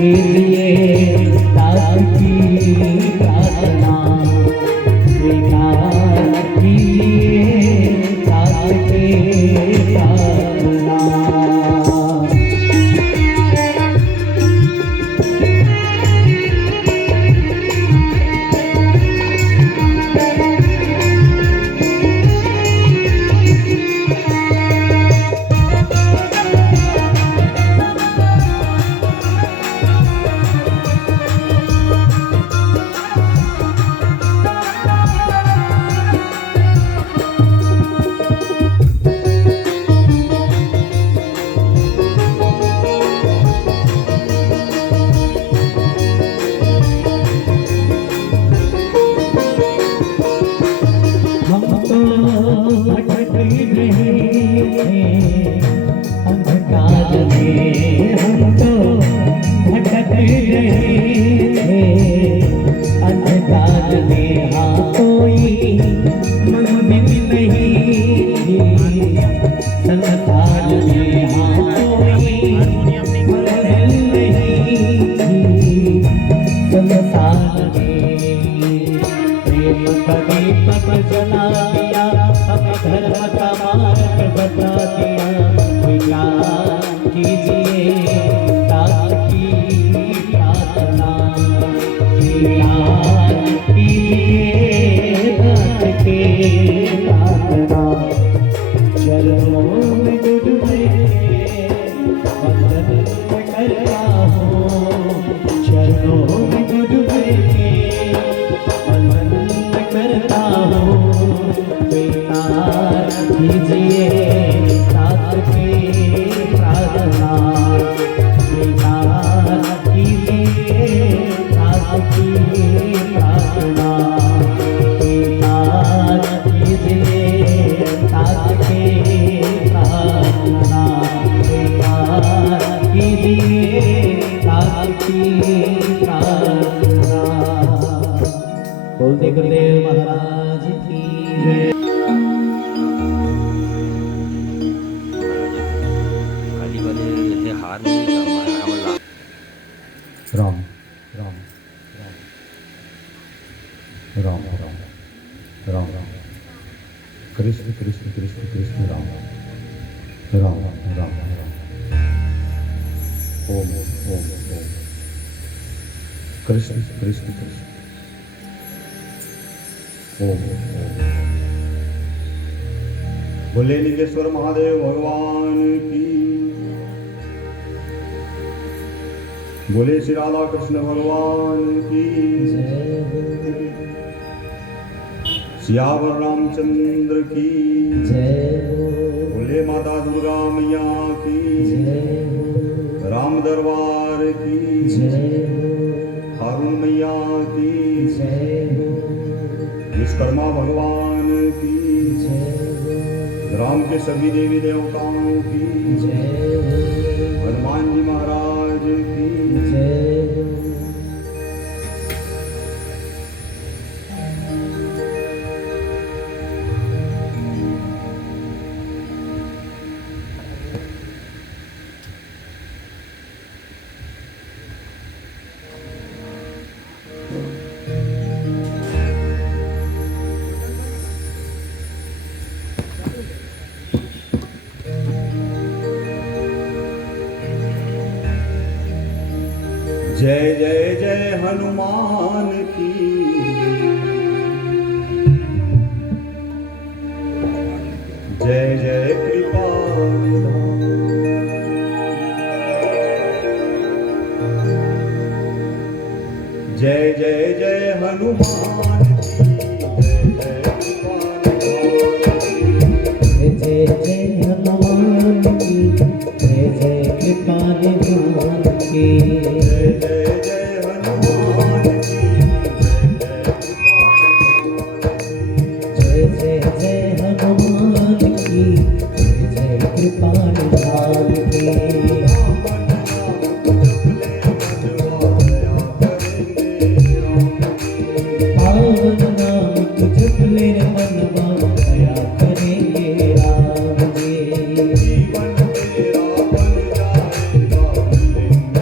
कीजिए दास की प्रार्थना, स्वीकार कीजिए दास की प्रार्थना। भटक रहे अंधकार में, हम तो भटक रहे अंधकार में। हाँ कोई मंजिल नहीं संसार में, हाँ कोई मंजिल नहीं संसार में। प्रेम का दीपक जला दिया, हमें धर्म का मार्ग बता दिया। स्वीकार कीजिए दास की प्रार्थना, स्वीकार कीजिए दास की प्रार्थना। चरणों में डूबे वंदन करता हूँ, चरणों में डूबे वंदन करता हूँ। स्वीकार कीजिए दास की प्रार्थना, स्वीकार कीजिए दास की प्रार्थना, स्वीकार कीजिए दास की प्रार्थना, स्वीकार कीजिए दास की प्रार्थना। बोलते गुरुदेव महाराज की जय। राम राम राम राम राम राम राम कृष्ण कृष्ण कृष्ण कृष्ण राम राम राम राम ओम ओम ओम कृष्ण कृष्ण कृष्ण ओम ओम। बोले लिंगेश्वर महादेव भगवान की, बोले श्री राधा कृष्ण भगवान की, सियावर रामचंद्र की, बोले माता दुर्गा मैया की, राम दरबार की, हारून मैया की, विश्वकर्मा भगवान की, राम के सभी देवी देवताओं की, हनुमान जी महाराज की। जय जय जय हनुमान की, जय जय कृपा निधान, जय जय जय हनुमान की, जय जय कृपा निधान, जय जय हनुमान की, जय जय कृपा निधान की, जय जय हनुमान की, जय जय हनुमान की, जय जय कृपा निधान की। पावन नाम तुझ मेरे मनवा दया करेंगे राम जी। जीवन तेरा बन जाएगा लिंग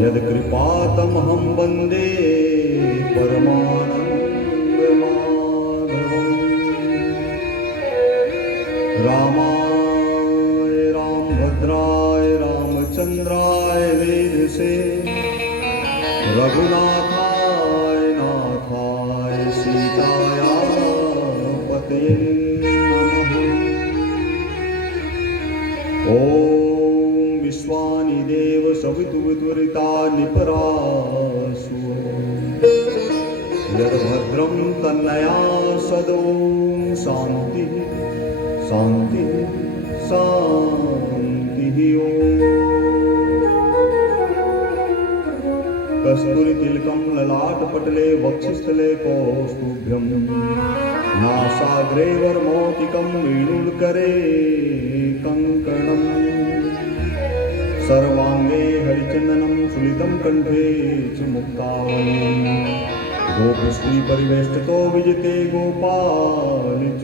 यत्कृपातमहं वन्दे परमानन्दमाधवम्। रामाय रामभद्राय रामचन्द्राय वेधसे, रघुनाथाय नाथाय सीताया पतये नमः। ॐ विश्वानि देव सवितुर्वरितानि परासु, यद्भद्रं तन्नया सदो शान्तिः शान्तिः शान्तिः। ॐ कस्तूरितिलकं ललाटपटले वक्षस्थले कौस्तुभ्यं नासाग्रे वर्मौक्तिकं वेणुर्करे कङ्कणम् सर्वाङ्गे हरिचन्दनं सुलितं कण्ठे च मुक्तावली गोपुस्त्री परिवेष्टितो विजिते गोपालचूडामणि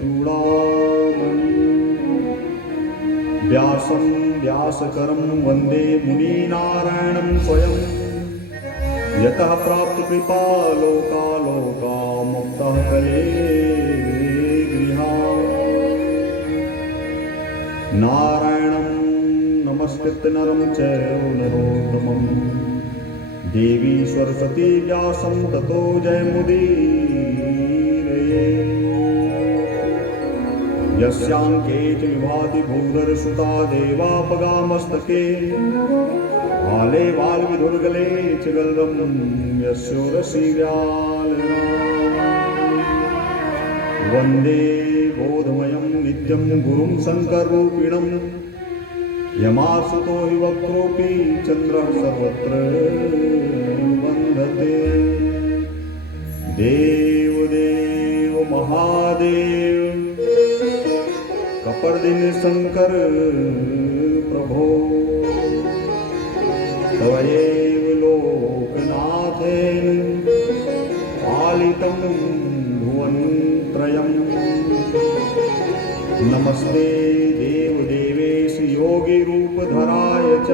व्यासं व्यासकरं वन्दे मुनिनारायणं स्वयं यतः प्राप्तकृपा लोका मुक्तः कले गृहा नारायणं नमस्कृत्य नरं चैव नरोत्तमम् देवी सरस्वती व्यासं ततो जयमुदीरये यस्यांके च विभाति भूधरसुता देवापगामस्तके बाले बालविधुर्गले च गलदं यस्योरसीव्यालना वन्दे बोधमयं नित्यं गुरुं शङ्कररूपिणं यमासुतो हि वक्रोऽपि चन्द्रः सर्वत्र वन्दते देव महादेव कपर्दिन शङ्कर प्रभो तवैव लोकनाथेन पालितं भुवनत्रयम् नमस्ते देवदेवेश योगिरूपधराय च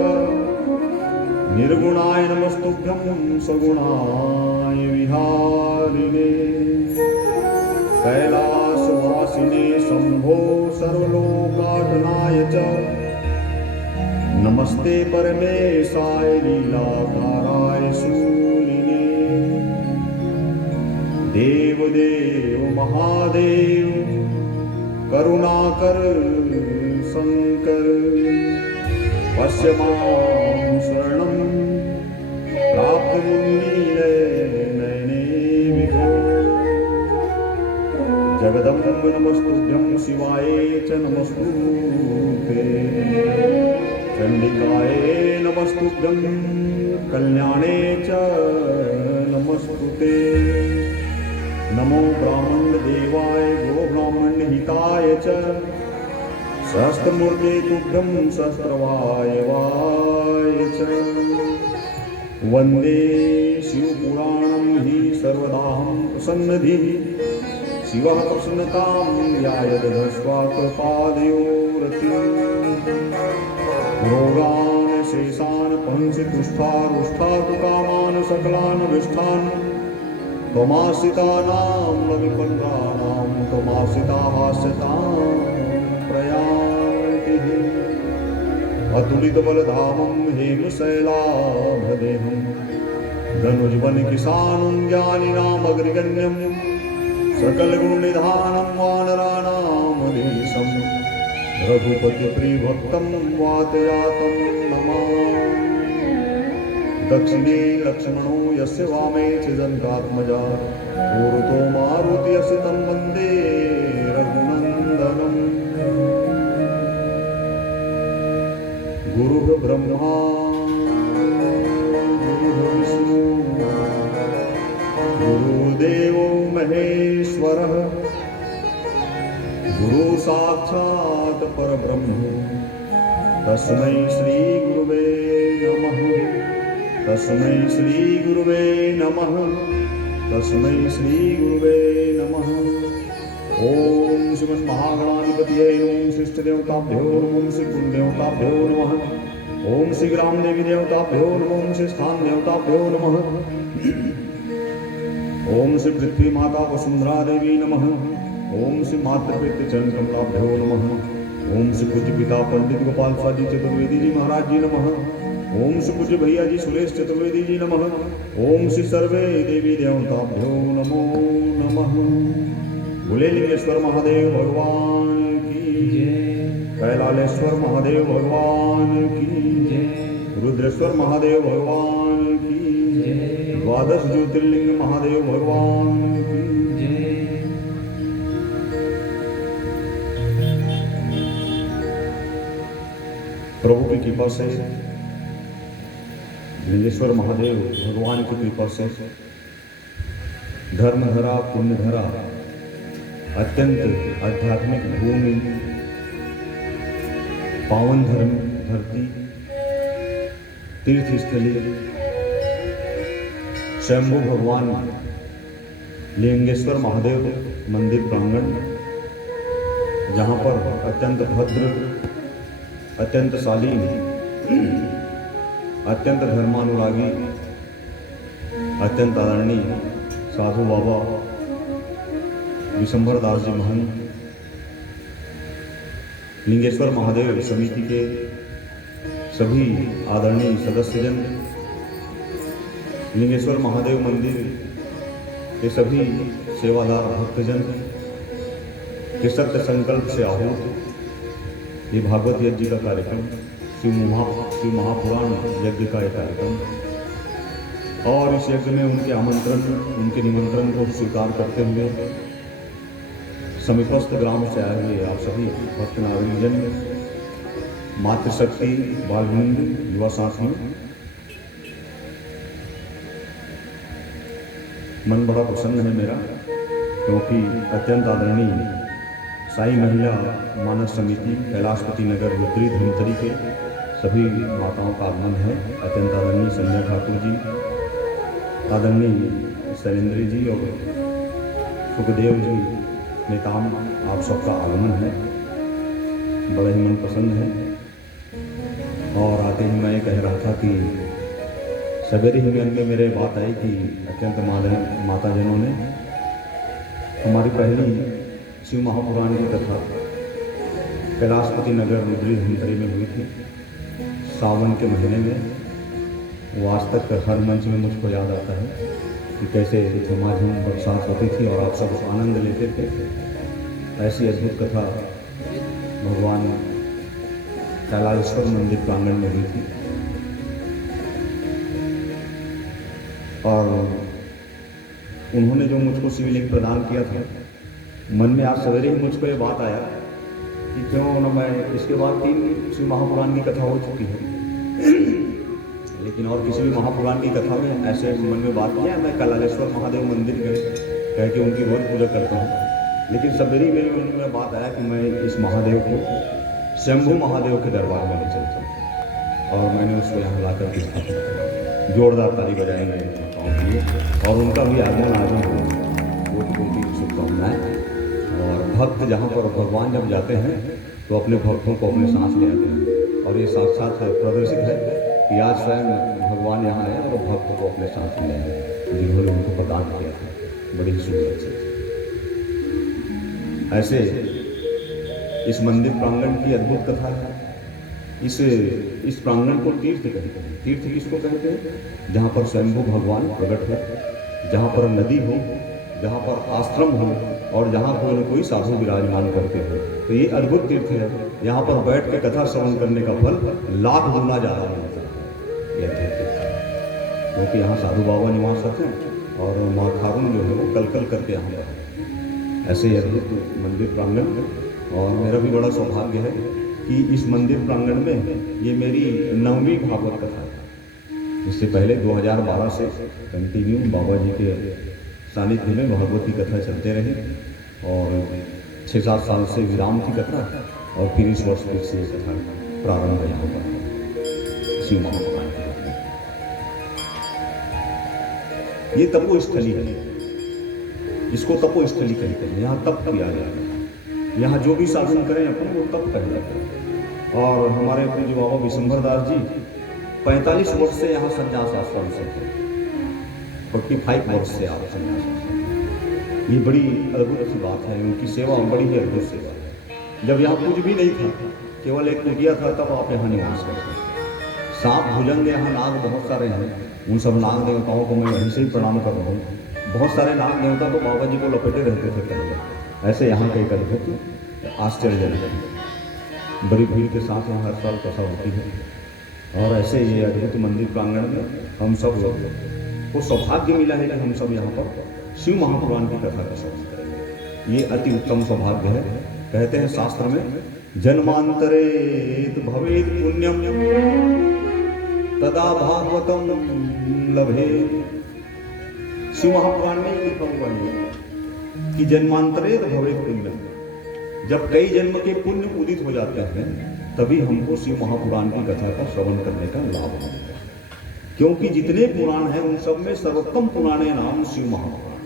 निर्गुणाय नमस्तुभ्यं सगुणाय विहारिणे कैलासवासिने शम्भो सर्वलोकाटनाय च नमस्ते परमेशाय लीलाकाराय शूलिने देवदेव महादेव करुणाकर शंकर पश्य मां शरणं प्राप्तमुन्नीलनयने विभो जगदम्ब नमस्तुभ्यं शिवाय च नमस्तुते चण्डिकायै नमस्तुभ्यं कल्याणे च नमस्तुते नमो ब्राह्मणदेवाय गो ब्राह्मणहिताय च सहस्रमूर्ते तुभ्यं सहस्रवायवाय च वन्दे शिवपुराणं हि सर्वदाहं प्रसन्नधिः शिवः प्रसन्नतां ध्यायदधस्वात्पादयोरतिम् रोगान् शेषान् पंसि तुष्टारुष्टातु कामान् सकलान् विष्ठान् त्वमाश्रितानां न विपन्नानां त्वमाश्रिताहास्यतां प्रयान्तिः अतुलितबलधामं हेमशैलाभदेहं धनुज्वनकिशानं ज्ञानिनामग्रगण्यं सकलगुणनिधानं वानराणामधीशं रघुपतिप्रियभक्तं वातयातं नमामि दक्षिणे लक्ष्मणो यस्य वामे च जनकात्मजा पूर्वतो मारुति यस्य तं वन्दे रघुनन्दनम् गुरुः ब्रह्मा गुरुः विष्णु गुरुदेवो महेश्वरः गुरु साक्षात् परब्रह्म तस्मै श्री गुरुवे नमः तस्मै श्री गुरुवे नमः तस्मै श्री गुरुवे नमः ओम श्रीमन्महागणाधिपतये नमः श्रीष्टदेवताभ्यो नमः श्री कुलदेवताभ्यो नमः ओम श्री ग्रामदेवी देवताभ्यो नमः श्री स्थान देवताभ्यो नमः ओम श्री पृथ्वी माता वसुंधरा देवी नमः ओम श्री मातृपितृ चरण कमलाभ्यो नमः ओम श्री पूज्य पिता पंडित गोपाल स्वामी चतुर्वेदी जी महाराज जी नमः ओम श्री पूज्य भैया जी सुरेश चतुर्वेदी जी नमः ओम श्री सर्वे देवी देवताभ्यो नमो नमः बोले लिंगेश्वर महादेव भगवान की जय कैलालेश्वर महादेव भगवान की जय रुद्रेश्वर महादेव भगवान की जय द्वादश ज्योतिर्लिंग महादेव भगवान की जय प्रभु की कृपा से लिंगेश्वर महादेव भगवान की कृपा से धर्मधरा पुण्यधरा अत्यंत आध्यात्मिक भूमि, पावन धर्म धरती, तीर्थ स्थली, स्वयंभू भगवान लिंगेश्वर महादेव मंदिर प्रांगण, जहाँ पर अत्यंत भद्र, अत्यंत शालीन, अत्यंत धर्मानुरागी, अत्यंत आदरणीय साधु बाबा विशंभर दास जी महंत लिंगेश्वर महादेव समिति के सभी आदरणीय सदस्यजन, लिंगेश्वर महादेव मंदिर के सभी सेवादार भक्तजन के सत्य संकल्प से आहूत ये भागवत यज्ञ का कार्यक्रम, शिव महापुराण यज्ञ का एक कार्यक्रम, और इस यज्ञ में उनके आमंत्रण, उनके निमंत्रण को स्वीकार करते हुए समीपस्थ ग्राम से आए हुए आप सभी भक्त नागरिकजन, मातृशक्ति, बालवृंद, युवा साथियों, मन बड़ा प्रसन्न है मेरा, क्योंकि अत्यंत आदरणीय साई महिला मानस समिति कैलाशपति नगर रुद्री धर्मतरी के सभी माताओं का आगमन है। अत्यंत आदरणीय संध्या ठाकुर जी, आदरणीय शैलेंद्र जी और सुखदेव जी नेताम, आप सबका आगमन है, बड़ा ही मन पसंद है। और आते ही मैं ये कह रहा था कि सवेरे ही मन में मेरे बात आई कि अत्यंत माता जनों ने हमारी पहली शिव महापुराण की कथा कैलाशपति नगर रुद्री धमतरी में हुई थी सावन के महीने में। वो आज तक हर मंच में मुझको याद आता है कि कैसे झमाझम बरसात होती थी और आप सब आनंद लेते थे। ऐसी अद्भुत कथा भगवान कैलाशेश्वर मंदिर प्रांगण में हुई थी। और उन्होंने जो मुझको शिवलिंग प्रदान किया था, मन में आज सवेरे ही मुझको ये बात आया कि क्यों न मैं, इसके बाद 3 शिव महापुराण की कथा हो चुकी है, लेकिन और किसी भी महापुराण की कथा में ऐसे मन में बात किया मैं कैलाशेश्वर महादेव मंदिर गए कह के उनकी रोज पूजा करता हूँ। लेकिन सवेरे मेरे मन में बात आया कि मैं इस महादेव को शंभू महादेव के दरबार में ले चलता हूँ, और मैंने उसको यहाँ ला कर दिखा। जोरदार ताली बजाएंगे और उनका भी आगमन आज कोटि शुभकामनाएं। और भक्त जहाँ पर भगवान जब जाते हैं तो अपने भक्तों को अपने सांस ले आते हैं, और ये साक्षात प्रदर्शित है कि आज स्वयं भगवान यहाँ आए और भक्तों को अपने सांस ले आए, जिन्होंने उनको प्रदान किया था बड़ी ही सुंदर से। ऐसे इस मंदिर प्रांगण की अद्भुत कथा है। इस प्रांगण को तीर्थ कहते हैं। तीर्थ किसको कहते हैं? जहाँ पर स्वयंभू भगवान प्रकट हो, जहाँ पर नदी हो, जहाँ पर आश्रम हो, और जहाँ कोई न कोई साधु विराजमान करते हो, तो ये अद्भुत तीर्थ है। यहाँ पर बैठ के कथा श्रवण करने का फल लाख गुना ज़्यादा मिलता है। यह तीर्थ है क्योंकि यहाँ साधु बाबा निवास करते हैं और माँ खारून जो है वो कल करके यहाँ पर। ऐसे ही अद्भुत मंदिर प्रांगण, और मेरा भी बड़ा सौभाग्य है कि इस मंदिर प्रांगण में ये मेरी 9वीं भागवत कथा है। इससे पहले 2012 से कंटिन्यू बाबा जी के सानिध्य में भागवती कथा चलते रही, और 6-7 साल से विराम थी कथा, और फिर इस वर्ष फिर से कथा प्रारंभ यहाँ पर शिव महापुराण। ये तपोस्थली है, इसको तपोस्थली कहते हैं। यहाँ तप किया जाता है, यहाँ जो भी साधन करें अपन वो तप कहलाता है। और हमारे पूज्य बाबा विशंभर दास जी 45 वर्ष से यहाँ संन्यास आश्रम से थे, 45 वर्ष से आप संन्यास आश्रम। ये बड़ी अद्भुत सी बात है, उनकी सेवा बड़ी ही अद्भुत सेवा है। जब यहाँ कुछ भी नहीं था, केवल एक कुटिया था, तब आप यहाँ निवास करते थे। सांप भुजंग, यहाँ नाग बहुत सारे हैं, उन सब नाग देवताओं को मैं वहीं से ही प्रणाम कर रहा हूँ। बहुत सारे नाग देवता तो बाबा जी को लपेटे रहते थे पहले। ऐसे यहाँ के एक अद्भुत आश्चर्यजनक है। बड़ी भीड़ के साथ यहाँ हर साल कथा होती है, और ऐसे ये अद्भुत मंदिर प्रांगण में हम सब लोग को सौभाग्य मिला है कि हम सब यहाँ पर शिव महापुराण की कथा का श्रवण करेंगे। ये अति उत्तम सौभाग्य है। कहते हैं शास्त्र में, जन्मांतरेत भवेत पुण्यम तदा भागवतम लभे। शिव महापुराण में लिखा हुआ है कि जन्मांतरेत भवेत पुण्यम, जब कई जन्म के पुण्य उदित हो जाते हैं तभी हमको शिव महापुराण की कथा का श्रवण करने का लाभ मिलता है। क्योंकि जितने पुराण हैं उन सब में सर्वोत्तम पुराने नाम शिव महापुराण,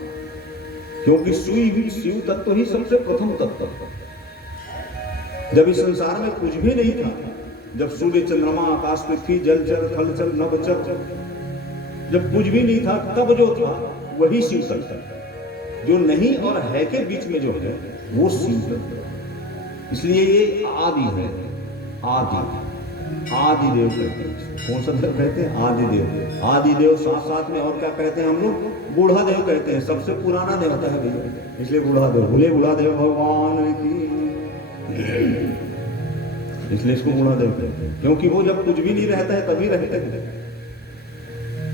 क्योंकि शिव तत्व ही सबसे प्रथम तत्व है। जब इस संसार में कुछ भी नहीं था, जब सूर्य चंद्रमा आकाश पृथ्वी जल चल थल चल नभ चल, जब कुछ भी नहीं था तब जो था वही शिव तत्व है। जो नहीं और है के बीच में जो है वो शिव तत्व है। इसलिए ये आदि है, आदि देव कहते हैं। कौन सा देव कहते हैं? आदि देव। आदि देव साथ साथ में और क्या कहते हैं हम लोग? बूढ़ा देव कहते हैं। सबसे पुराना देवता है भैया, इसलिए बूढ़ा देव। भूले बूढ़ा देव भगवान की, इसलिए इसको बूढ़ा देव कहते हैं, क्योंकि वो जब कुछ भी नहीं रहता है तभी रहते हैं।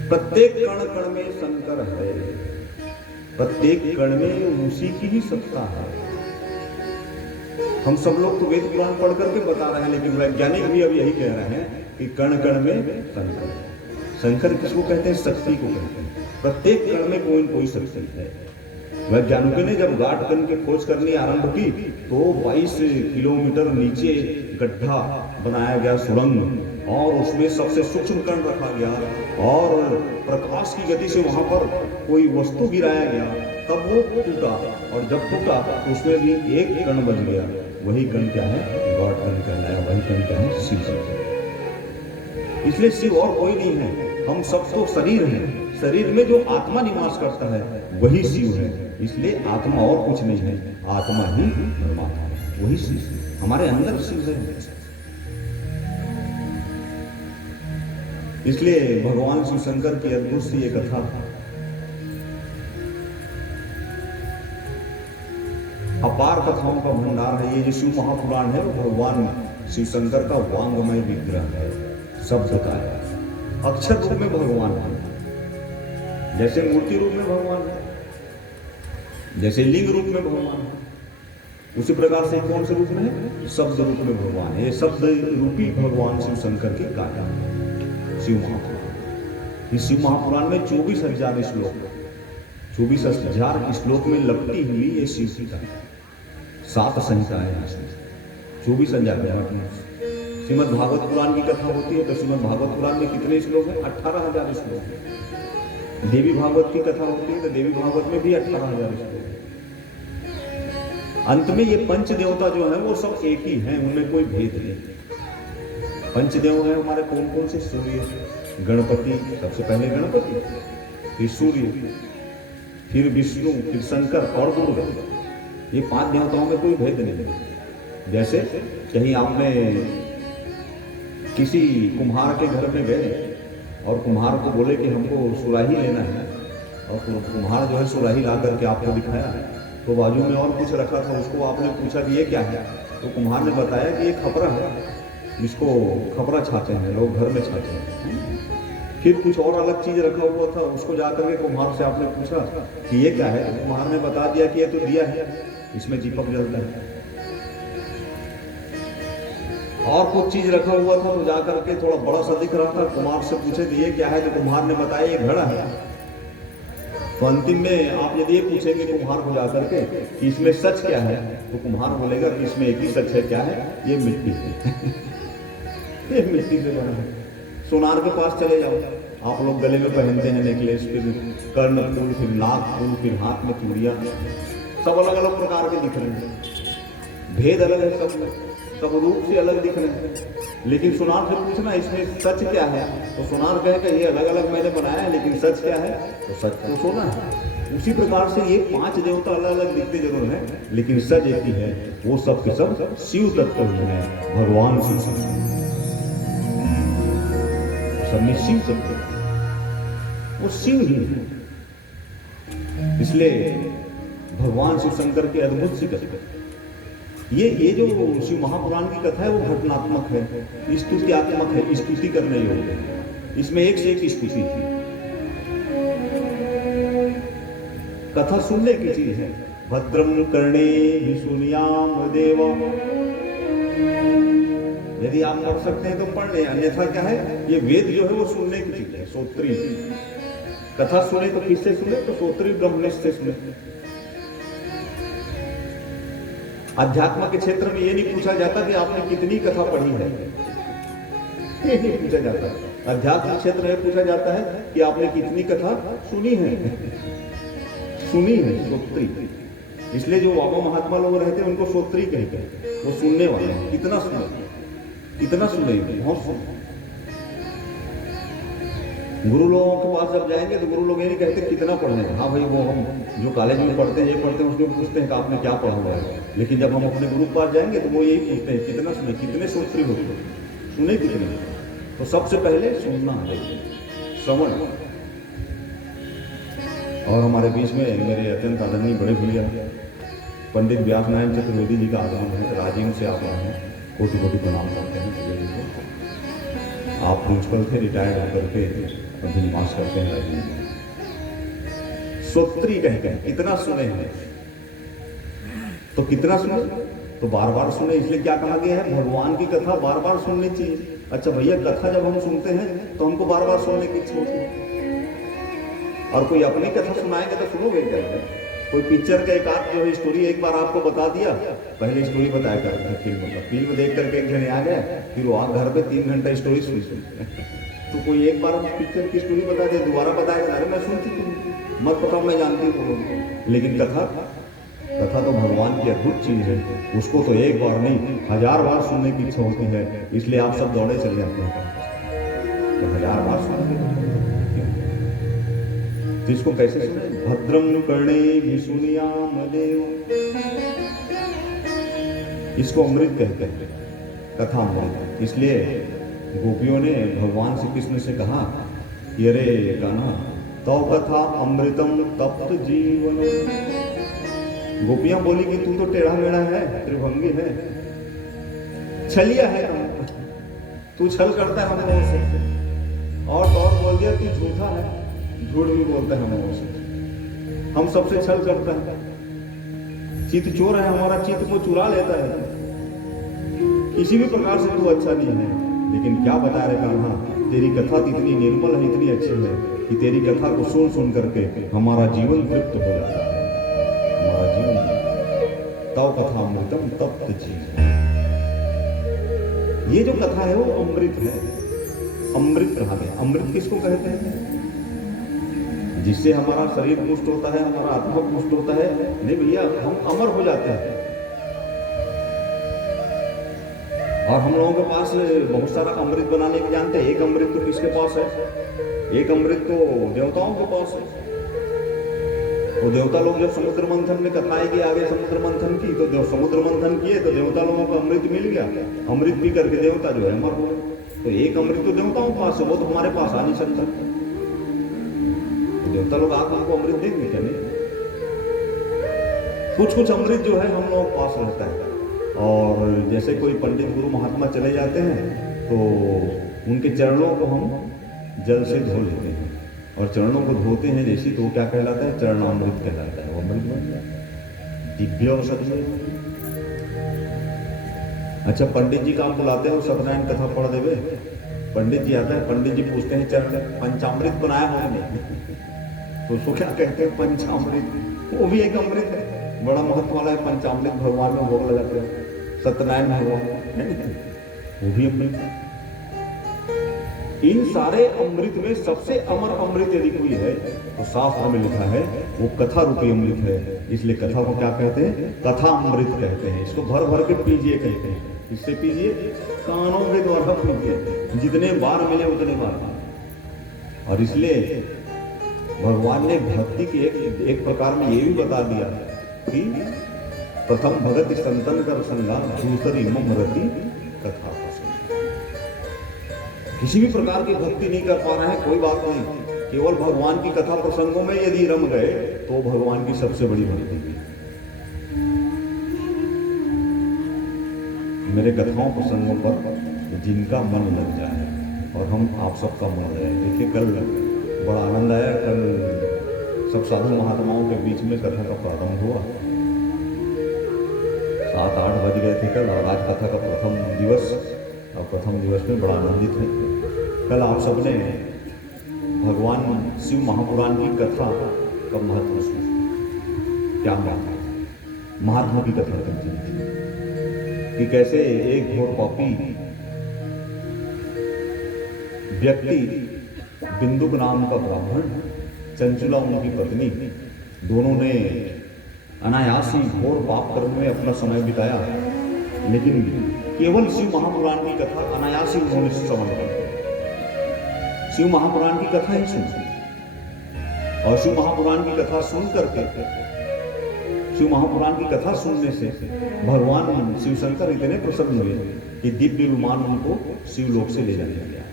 प्रत्येक कण कण में शंकर है, प्रत्येक कण में उसी की ही सत्ता है। हम सब लोग तो वेद पुराण पढ़ करके बता रहे हैं, लेकिन वैज्ञानिक भी अब यही कह रहे हैं कि कण कण में शंकर। शंकर किसको कहते हैं? शक्ति को कहते हैं। प्रत्येक कण में कोई न कोई शक्ति है। वैज्ञानिकों ने जब गाढ़ कण की खोज करनी आरंभ की तो 22 किलोमीटर नीचे गड्ढा बनाया गया, सुरंग, और उसमें सबसे सूक्ष्म कण रखा गया और प्रकाश की गति से वहां पर कोई वस्तु गिराया गया, तब वो टूटा, और जब टूटा तो उसमें भी एक कण बच गया। वही कण क्या है? गॉड कण कहलाया। वही कण क्या है? शिव। इसलिए शिव और कोई नहीं है, हम सब तो शरीर हैं। शरीर में जो आत्मा निवास करता है वही शिव है। इसलिए आत्मा और कुछ नहीं है, आत्मा ही परमात्मा है, वही शिव। हमारे अंदर शिव है। इसलिए भगवान शिव शंकर की अद्भुत सी ये कथा अपार कथाओं का भंडार है। ये जो शिव महापुराण है वो भगवान शिव शंकर का वांगमय विग्रह है, शब्द का है। अक्षर रूप में भगवान है, जैसे मूर्ति रूप में भगवान है, जैसे लिंग रूप में भगवान है, उसी प्रकार से कौन से रूप में है? शब्द रूप में भगवान है। ये शब्द रूपी भगवान शिव शंकर की काया शिव महापुराण। इस शिव महापुराण में 24,000 श्लोक, 24,000 श्लोक में लपटी हुई ये शिव की कथा। 7 संहिताएं हैं इसमें, 24,000। श्रीमद् भागवत पुराण की कथा होती है तो श्रीमद् भागवत पुराण में कितने श्लोक हैं? 18,000 श्लोक हैं। देवी भागवत की कथा होती है तो देवी भागवत में भी 18,000 श्लोक हैं। अंत में ये पंच देवता जो है वो सब एक ही हैं, उनमें कोई भेद नहीं। पंचदेव है हमारे कौन कौन से? सूर्य, गणपति, सबसे पहले गणपति, फिर सूर्य, फिर विष्णु, फिर शंकर और गुरु। ये 5 देवताओं में कोई भेद नहीं। जैसे कहीं आपने किसी कुम्हार के घर में गए और कुम्हार को बोले कि हमको सुराही लेना है, और कुम्हार जो है सुराही ला करके आपको दिखाया, तो बाजू में और कुछ रखा था, उसको आपने पूछा कि ये क्या है? तो कुम्हार ने बताया कि ये खपरा है, जिसको खपरा छाते हैं लोग, घर में छाते हैं। फिर कुछ और अलग चीज रखा हुआ था, उसको जाकर के कुम्हार से आपने पूछा कि ये क्या है? तो कुम्हार ने बता दिया कि ये तो दिया है, इसमें दीपक जलता है। और कुछ चीज रखा हुआ था तो जाकर के थोड़ा बड़ा सा दिख रहा था, कुम्हार से पूछे कि ये क्या है? तो कुम्हार ने बताया ये घड़ा है। तो अंतिम में आप यदि ये पूछेंगे कुम्हार को जाकर के कि इसमें सच क्या है, तो कुम्हार बोलेगा कि इसमें एक ही सच है। क्या है? ये मिट्टी है। ये मिट्टी से बना है। सोनार के पास चले जाओ, आप लोग गले में पहनते हैं नेकलेस, फिर कर्ण फूल, फिर नाक फूल, फिर हाथ में चूड़ियां, सब अलग अलग प्रकार के दिख रहे हैं। भेद अलग है सब में, सब रूप से अलग दिख रहे हैं। लेकिन सोनार से पूछना इसमें सच क्या है, तो सोनार कहेगा ये अलग अलग मैंने बनाया है, लेकिन सच क्या है? तो सच तो सोना है। उसी प्रकार से ये 5 देवता अलग अलग दिखते जरूर हैं, लेकिन सच एक ही है, वो सब के सब शिव तत्व ही है, भगवान शिव शंकर। सब में शिव तत्व, वो शिव ही है। इसलिए भगवान शिव शंकर की अद्भुत सी कथा, ये जो शिव महापुराण की कथा है वो घटनात्मक है, स्तुत्यात्मक है, स्तुति करने योग्य है। इसमें एक से एक स्तुति थी। कथा सुनने की चीज है। भद्रम कर्णे विशुनियाम देवा, यदि आप पढ़ सकते हैं तो पढ़ लें, अन्यथा क्या है? ये वेद जो है वो सुनने की चीज है। श्रोत्री कथा सुने तो किससे सुने? तो श्रोत्री ब्रह्मनिष्ठ से सुने। अध्यात्म के क्षेत्र में ये नहीं पूछा जाता कि आपने कितनी कथा पढ़ी है, ये नहीं पूछा जाता। अध्यात्म क्षेत्र में पूछा जाता है कि आपने कितनी कथा सुनी है, सुनी है, श्रोत्री। इसलिए जो बाबा महात्मा लोग रहते हैं उनको श्रोत्री कहते हैं, वो सुनने वाले हैं। कितना सुने, कितना सुने, बहुत सुने। गुरु लोगों के पास जब जाएंगे तो गुरु लोग ये नहीं कहते कितना पढ़ रहे हैं। हाँ भाई, वो हम जो कॉलेज में पढ़ते हैं, ये पढ़ते हैं, उसमें पूछते हैं कि आपने क्या पढ़ा हुआ है। लेकिन जब हम अपने गुरु के पास जाएंगे तो वो यही पूछते हैं कितना सुने, कितने श्रोत्री हो, सुने कितने। तो सबसे पहले सुनना है, श्रवण। और हमारे बीच में मेरे अत्यंत आदरणीय बड़े भैया पंडित व्यास नारायण चतुर्वेदी जी का आगमन है। राजीव से आप आए हैं, कोटि कोटि प्रणाम करते हैं। आप प्रिंसिपल थे, रिटायर्ड होकर के अभी निवास करते हैं राजीव। श्रोत्री कहते हैं, कितना सुने हैं। तो कितना सुने, तो बार बार सुने। इसलिए क्या कहा गया है, भगवान की कथा बार बार सुननी चाहिए। अच्छा भैया, कथा जब हम सुनते हैं तो हमको बार बार सुनने की इच्छा होती है। और कोई अपनी कथा सुनाएंगे तो सुनोगे क्या? कोई पिक्चर का एक आध जो है स्टोरी एक बार आपको बता दिया, पहले स्टोरी बताया करते हैं फिल्म का, फिल्म देख करके एक जने आ गए, फिर वो घर पे 3 घंटा स्टोरी सुन। तो कोई एक बार पिक्चर की स्टोरी बता दे, दोबारा बताएगा, अरे मैं सुन चुकी हूँ, मत बताओ, मैं जानती हूँ। लेकिन कथा, कथा तो भगवान की अद्भुत चीज है, उसको तो एक बार नहीं 1000 बार सुनने की इच्छा होती है। इसलिए आप सब दौड़े चले जाते हैं, तो 1000 बार सुनने। तो इसको कैसे सुने? भद्रम कर्णे सुनियाम देव, इसको अमृत कहते हैं, कथा अमृत। इसलिए गोपियों ने भगवान श्री कृष्ण से कहा कि अरे कान्हा, तो कथा अमृतम तप्त जीवन। गोपियां बोली कि तू तो टेढ़ा मेढ़ा है, त्रिभंगी है, छलिया है, तू छल करता है हम लोगों से। और बोल दिया तू झूठा है, झूठ भी बोलता है हम लोगों से, हम सबसे छल करता है, चित चोर है, हमारा चित को चुरा लेता है, किसी भी प्रकार से तू अच्छा नहीं है। लेकिन क्या बता रहे कान्हा, तेरी कथा इतनी निर्मल है, इतनी अच्छी है कि तेरी कथा को सुन सुन करके हमारा जीवन तृप्त हो जाता है, हमारा जीवन। तव कथा अमृतम तप्त जीवन। ये जो कथा है वो अमृत है, अमृत कहा गया। अमृत किसको कहते हैं? जिससे हमारा शरीर पुष्ट होता है, हमारा आत्मा पुष्ट होता है। नहीं भैया, हम अमर हो जाते हैं। और हम लोगों के पास बहुत सारा अमृत बनाने के जानते हैं। एक अमृत तो किसके पास है? एक अमृत तो देवताओं के पास है। वो देवता लोग जब समुद्र मंथन में कथा आएगी आगे समुद्र मंथन की, तो समुद्र मंथन किए तो देवता लोगों को अमृत मिल गया। अमृत पी करके देवता जो है अमर हो गए। तो एक अमृत तो देवताओं के पास है, वो तो हमारे पास आ नहीं सकता। तो देवता लोग आकर हमको अमृत देंगे क्या? नहीं। कुछ कुछ अमृत जो है हम लोगों के पास रहता है। और जैसे कोई पंडित गुरु महात्मा चले जाते हैं तो उनके चरणों को हम जल से धो लेते हैं, और चरणों को धोते हैं जैसी, तो वो क्या कहलाता है? चरणामृत कहलाता है। वो अमृत बन जाता है, दिव्य औषधि। अच्छा, पंडित जी का हम बुलाते हैं और सत्यनारायण कथा पढ़ देवे। पंडित जी आता है, पंडित जी पूछते हैं चरण पंचामृत बनाया हमने, तो उसको क्या कहते हैं? पंचामृत। वो भी एक अमृत है, बड़ा महत्व वाला है। पंचामृत भगवान में भोग लगाते हैं, सत्यनारायण भगवान, वो भी अमृत है। इन सारे अमृत में सबसे अमर अमृत यदि कोई है तो शास्त्र में लिखा है वो कथा रूपी अमृत है। इसलिए कथा को क्या कहते हैं? कथा अमृत कहते हैं। इसको भर भर के पीजिए कहते हैं। इससे पीजिए, कानों के द्वारा पीजिए, जितने बार मिले उतने बार। और इसलिए भगवान ने भक्ति की एक प्रकार में ये भी बता दिया कि प्रथम भगत संतन कर संगा, दूसरी मम रति कथा। किसी भी प्रकार की भक्ति नहीं कर पा रहे हैं, कोई बात नहीं, केवल भगवान की कथा प्रसंगों में यदि रम गए तो भगवान की सबसे बड़ी भक्ति है। मेरे कथाओं प्रसंगों पर जिनका मन लग जाए, और हम आप सबका मन लग जाए। देखिए, कल बड़ा आनंद आया। कल सब साधु महात्माओं के बीच में कथा का प्रारंभ हुआ। 7-8 बज गए थे कल, और आज कथा का प्रथम दिवस, और प्रथम दिवस में बड़ा आनंदित है। कल आप सबने भगवान शिव महापुराण की कथा का महत्व सुना। क्या बात है, महात्मा की कथा करते हैं कि कैसे एक घोर पापी व्यक्ति बिंदुक नाम का ब्राह्मण, चंचुला उनकी पत्नी, दोनों ने अनायास ही घोर पाप कर्म में अपना समय बिताया, लेकिन केवल शिव महापुराण की कथा अनायास ही उन्होंने श्रवण कर। शिव महापुराण की कथा ही सुनी और शिव महापुराण की कथा सुन करके, शिव महापुराण की कथा सुनने से भगवान शिव शंकर इतने प्रसन्न हुए कि दिव्य विमान उनको शिवलोक से ले जाने लगा।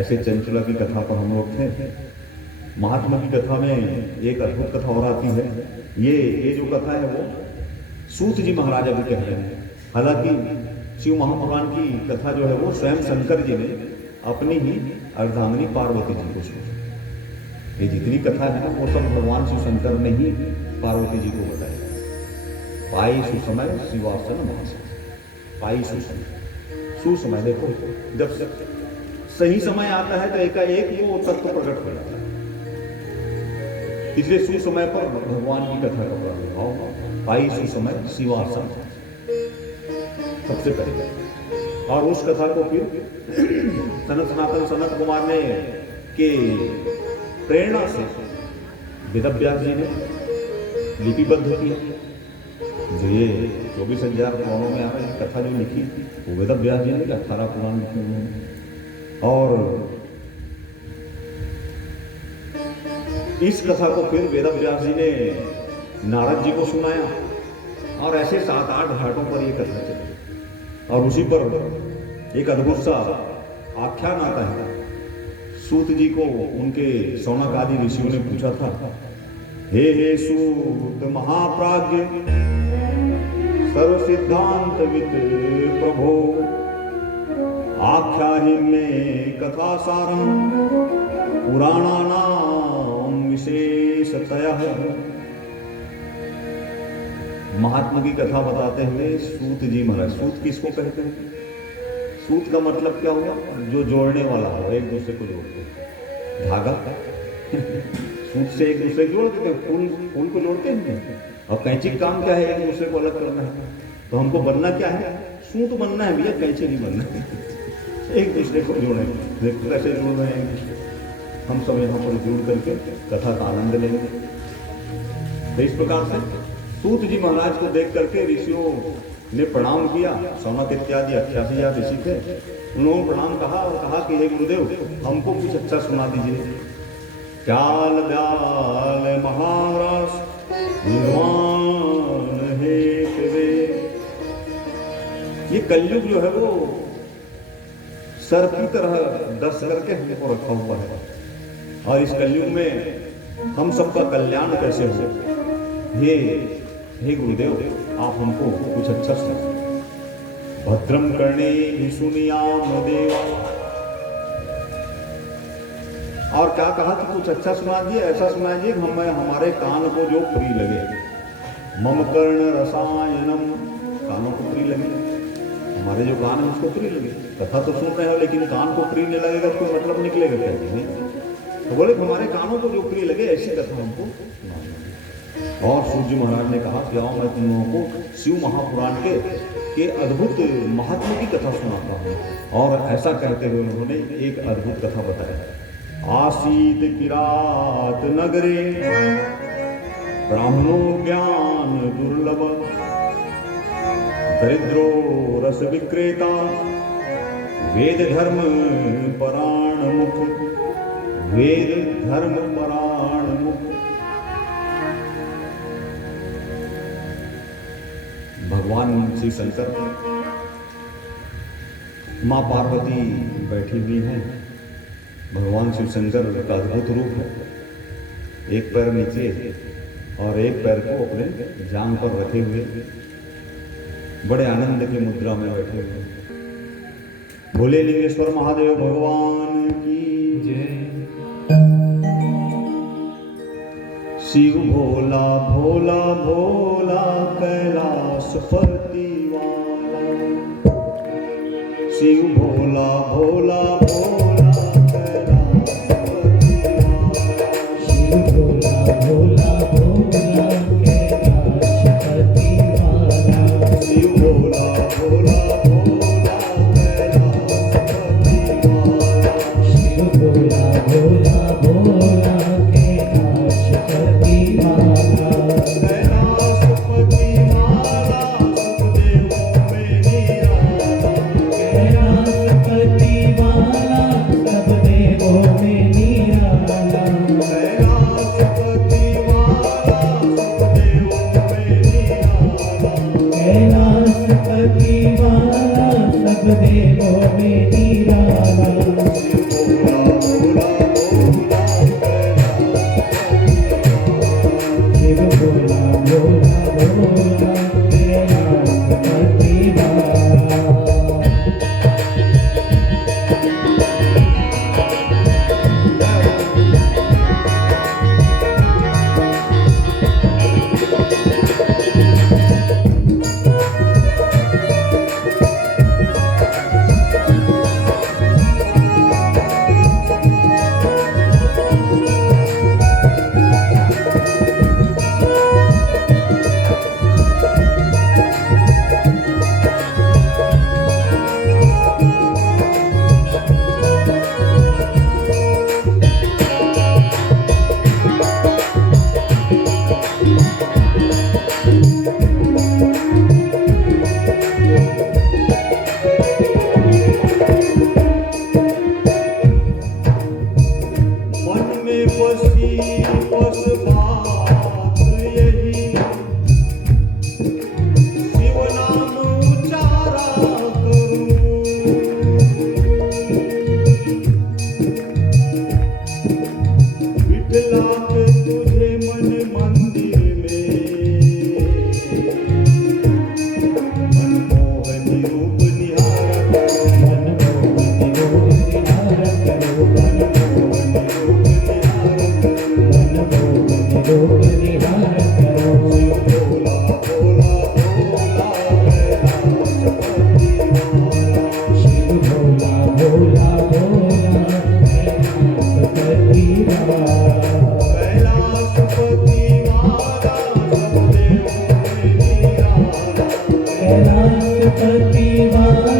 ऐसे चंचला की कथा पर हम लोग थे। महात्मा की कथा में एक अद्भुत कथा और आती है। ये जो कथा है वो सूत जी महाराज अभी कह रहे हैं। हालांकि शिव महापुराण की कथा जो है वो स्वयं शंकर जी ने अपनी ही अर्धांगिनी पार्वती जी को सुनाई। ये जितनी कथा है ना वो सब भगवान शिव शंकर ने ही पार्वती जी को बताया। पाई सुसमय शिवासन महासन, पाई सुसमय देखो, जब सही समय आता है तो एकाएक वो तत्व प्रकट हो जाता है। इसलिए सुसमय पर भगवान की कथा का प्रादुर्भाव, पाई सुसमय शिवासन सबसे पहले। और उस कथा को फिर सनातन सनत कुमार ने के प्रेरणा से वेदव्यास जी ने लिपिबद्ध किया। जो ये 24,000 पुराणों में आपने कथा जो लिखी वो वेदव्यास जी ने 18 पुराण लिखे उन्होंने। और इस कथा को फिर वेदव्यास जी ने नारद जी को सुनाया और ऐसे 7-8 घाटों पर ये कथा चली। और उसी पर एक अद्भुत सा आख्यान आता है। सूत जी को उनके शौनक आदि ऋषियों ने पूछा था, हे सूत महाप्राज्य सर्व सिद्धांतविद प्रभो, आख्याहि में कथा सारम पुराणानाम विशेषतया। महात्मा की कथा बताते हुए सूत जी महाराज, सूत किसको कहते हैं? सूत का मतलब क्या हुआ? जो जोड़ने वाला हो, एक दूसरे को जोड़ते, धागा। सूत से एक दूसरे को जोड़ देते हैं, फूल को जोड़ते हैं। और कैंची का काम क्या है? एक दूसरे को अलग करना है। तो हमको बनना क्या है? सूत बनना है भैया, कैंची नहीं बनना है। एक दूसरे को जोड़े। देखो कैसे जोड़ रहे हैं हम सब यहाँ पर जुड़ करके कथा का आनंद लेंगे। तो इस प्रकार से सूत जी महाराज को देख करके ऋषियों ने प्रणाम किया। शौनक इत्यादि 88 ऋषि थे, उन्होंने प्रणाम कहा और कहा कि हे गुरुदेव, हमको कुछ अच्छा सुना दीजिए। चाल ब्याल महाराज विद्वान हे वे। ये कलयुग जो है वो सर की तरह दस करके हमको रखा हुआ है। और इस कलयुग में हम सबका कल्याण कैसे हो? हे गुरुदेव, आप हमको कुछ अच्छा सुनाओ। भद्रम कर्णे सुनियाम देवा। और क्या कहा कि कुछ अच्छा सुना दिए, ऐसा सुनाइए हमें हमारे कान को जो प्रिय लगे। मम कर्ण रसायनम, कानों को प्रिय लगे, हमारे जो कान है उसको प्रिय लगे। कथा तो सुन रहे हो लेकिन कान को प्रिय नहीं लगेगा तो कोई मतलब निकलेगा क्या? नहीं। तो बोले हमारे कानों को जो प्रिय लगे ऐसी कथा हमको सुनाओ। और सूर्य महाराज ने कहा कि आओ मैं तुम लोगों को शिव महापुराण के अद्भुत महात्मा की कथा सुनाता हूँ। और ऐसा कहते हुए उन्होंने एक अद्भुत कथा बताया। आसीत किरात नगरे ब्राह्मणो ज्ञान दुर्लभ, दरिद्रो रस विक्रेता, वेद धर्म पराण मुख, वेद धर्म पराण मुख। भगवान श्री शंकर, माँ पार्वती बैठी हुई हैं। भगवान शिव शंकर का अद्भुत रूप है। एक पैर नीचे और एक पैर को अपने जांघ पर रखे हुए बड़े आनंद की मुद्रा में बैठे हुए। भोले लिंगेश्वर महादेव भगवान की जय। शिव भोला भोला भोला कैलाशपति वाला, शिव भोला भोला भोला कैलाशपति वाला, शिव भोला भोला भोला कैलाशपति कैलाशपति वाला सब देवों में निराला भोला भोला भोला शिव भोला भोला भोला कैलाशपति वाला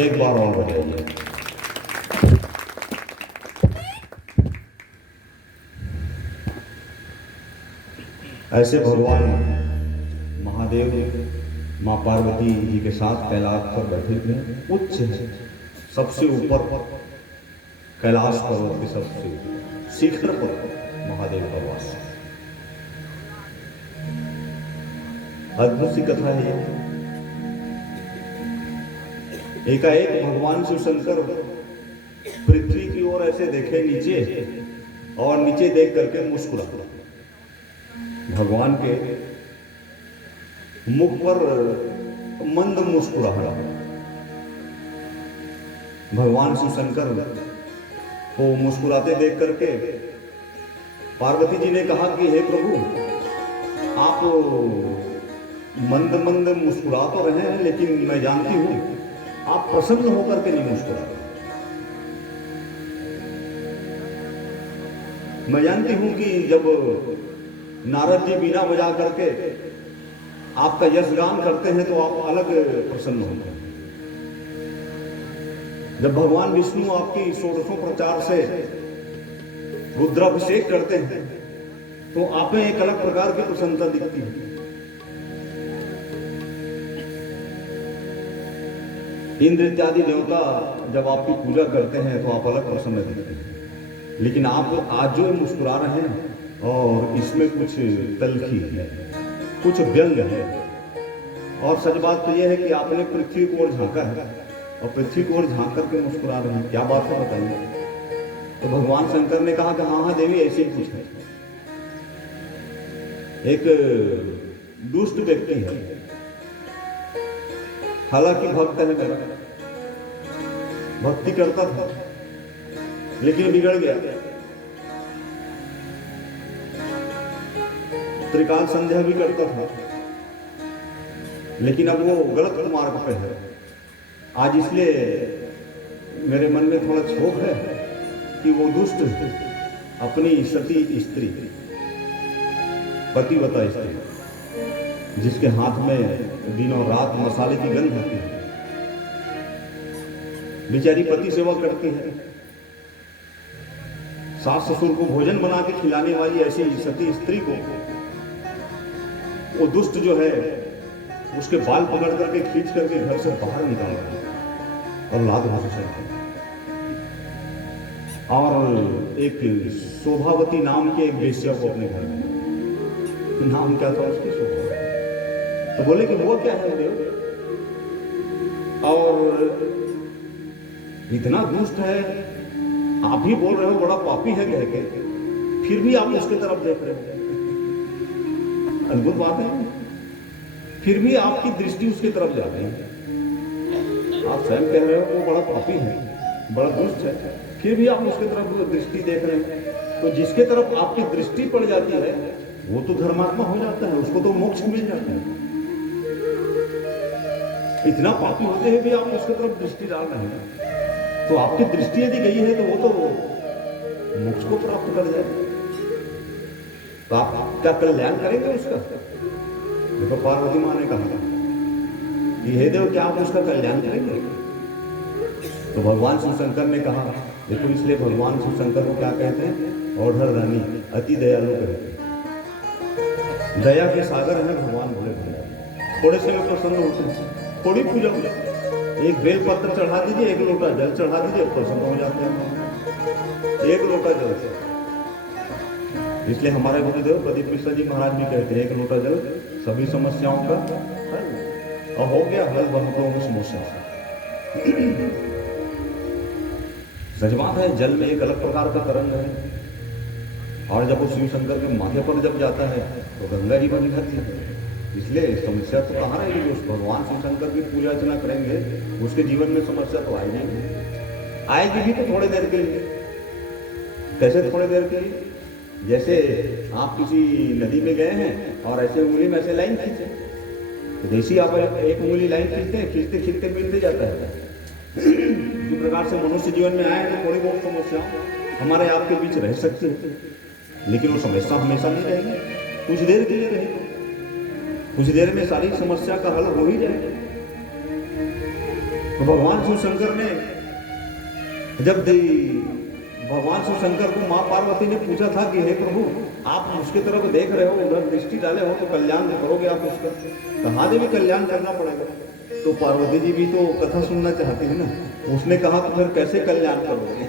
एक बार और बजाइए। ऐसे भगवान महादेव माँ पार्वती जी के साथ कैलाश पर बैठे हुए हैं। उच्च है, सबसे ऊपर कैलाश पर्वत के सबसे शिखर पर महादेव का वास। अद्भुत सी कथा है ये। एकाएक भगवान शिव शंकर पृथ्वी की ओर ऐसे देखे नीचे, और नीचे देख करके मुस्कुरा। भगवान के मुख पर मंद मुस्कुराहट। भगवान शिव शंकर को मुस्कुराते देख करके पार्वती जी ने कहा कि हे प्रभु, आप मंद मंद मुस्कुरा तो रहे हैं, लेकिन मैं जानती हूं आप प्रसन्न होकर के नहीं मुस्कुरा रहे। मैं जानती हूं कि जब नारद जी बीना बजा करके आपका यशगान करते हैं तो आप अलग प्रसन्न होते हैं। जब भगवान विष्णु आपकी षोडशों प्रचार से रुद्राभिषेक करते हैं तो आप में एक अलग प्रकार की प्रसन्नता दिखती है। इंद्र इत्यादि देवता जब आपकी पूजा करते हैं तो आप अलग प्रसन्न दिखते हैं। लेकिन आप आज जो मुस्कुरा रहे हैं और इसमें कुछ तलखी है, कुछ व्यंग है। और सच बात तो यह है कि आपने पृथ्वी को ओर झांका है और पृथ्वी को ओर झांक करके मुस्कुरा रहे हैं। क्या बात है बताइए। तो भगवान शंकर ने कहा कि हाँ हाँ देवी, ऐसे ही कुछ है। एक दुष्ट व्यक्ति है, हालांकि भक्त है मेरा, भक्ति करता था लेकिन बिगड़ गया। त्रिकाल संध्या भी करता था लेकिन अब वो गलत मार्ग पे है। आज इसलिए मेरे मन में थोड़ा क्षोभ है कि वो दुष्ट अपनी सती स्त्री, पतिव्रता स्त्री, जिसके हाथ में दिनों रात मसाले की गंध आती है, बेचारी पति सेवा करती है, सास ससुर को भोजन बना के खिलाने वाली ऐसी सती स्त्री को वो दुष्ट जो है उसके बाल पकड़ करके खींच करके घर से बाहर निकाल रहा है और लात भाषा है। और एक शोभावती नाम के एक वेश्या को अपने घर में, नाम क्या था उसकी, शोभा। तो बोले कि वो क्या है देव, और इतना दुष्ट है, आप ही बोल रहे हो बड़ा पापी है कह के, फिर भी आप उसके तरफ देख रहे हो। अद्भुत बात है। फिर भी आपकी दृष्टि उसके तरफ जा रही है। आप स्वयं कह रहे हो वो बड़ा पापी है, बड़ा दुष्ट है, फिर भी आप उसके तरफ दृष्टि देख रहे हैं। तो जिसके तरफ आपकी दृष्टि पड़ जाती है वो तो धर्मात्मा हो जाता है, उसको तो मोक्ष मिल जाता है। इतना पापी होते हुए भी आप उसके तरफ दृष्टि डाल रहे हैं, तो आपकी दृष्टि यदि गई है तो वो तो मोक्ष को प्राप्त कर जाएगा। तो आप क्या कल्याण करेंगे उसका? देखो पार्वती माँ ने कहा कि हे देव, क्या आप उसका कल्याण करेंगे? तो भगवान शिव शंकर ने कहा, देखो इसलिए भगवान शिव शंकर को क्या कहते हैं? औढ़र रानी, अति दयालु कहते हैं। दया के सागर है भगवान भोले भंडारी। थोड़े से में प्रसन्न होते हैं, थोड़ी पूजा, एक बेल पत्र चढ़ा दीजिए, एक लोटा जल चढ़ा दीजिए, प्रसन्न हो जाते हैं। एक लोटा जल से, इसलिए हमारे गुरुदेव प्रदीप मिश्रा जी महाराज भी कहते हैं, एक लोटा जल सभी समस्याओं का हल, और हो गया हल बहुतों में समस्या। सच बात है, जल में एक अलग प्रकार का तरंग है, और जब वो शिव शंकर के माथे पर जब जाता है तो गंगा जी बन जाती है। इसलिए समस्या तो कहाँ रहेगी? जो भगवान शिव शंकर की पूजा अर्चना करेंगे उसके जीवन में समस्या तो आएगी नहीं। आएगी भी तो थोड़ी देर के लिए। कैसे थोड़ी देर के लिए? जैसे आप किसी नदी में गए हैं और ऐसे उंगली में ऐसे लाइन खींचे, तो जैसे आप एक उंगली लाइन खींचते हैं, खींचते खींचते मिलते जाता है। इसी प्रकार से मनुष्य जीवन में आए तो थोड़ी बहुत समस्या हमारे आपके बीच रह सकती है, लेकिन वो समस्या हमेशा नहीं रहेगी, कुछ देर के लिए रहेगी। कुछ देर में सारी समस्या का हल हो ही जाएगा। तो भगवान शिव शंकर ने जब भगवान शिव शंकर को मां पार्वती ने पूछा था कि हे प्रभु, आप उसके तरफ देख रहे हो, उधर दृष्टि डाले हो, तो कल्याण करोगे आप उसका? कहा देवी कल्याण करना पड़ेगा। तो पार्वती जी भी तो कथा सुनना चाहती है ना। उसने कहा तो फिर कैसे कल्याण करोगे?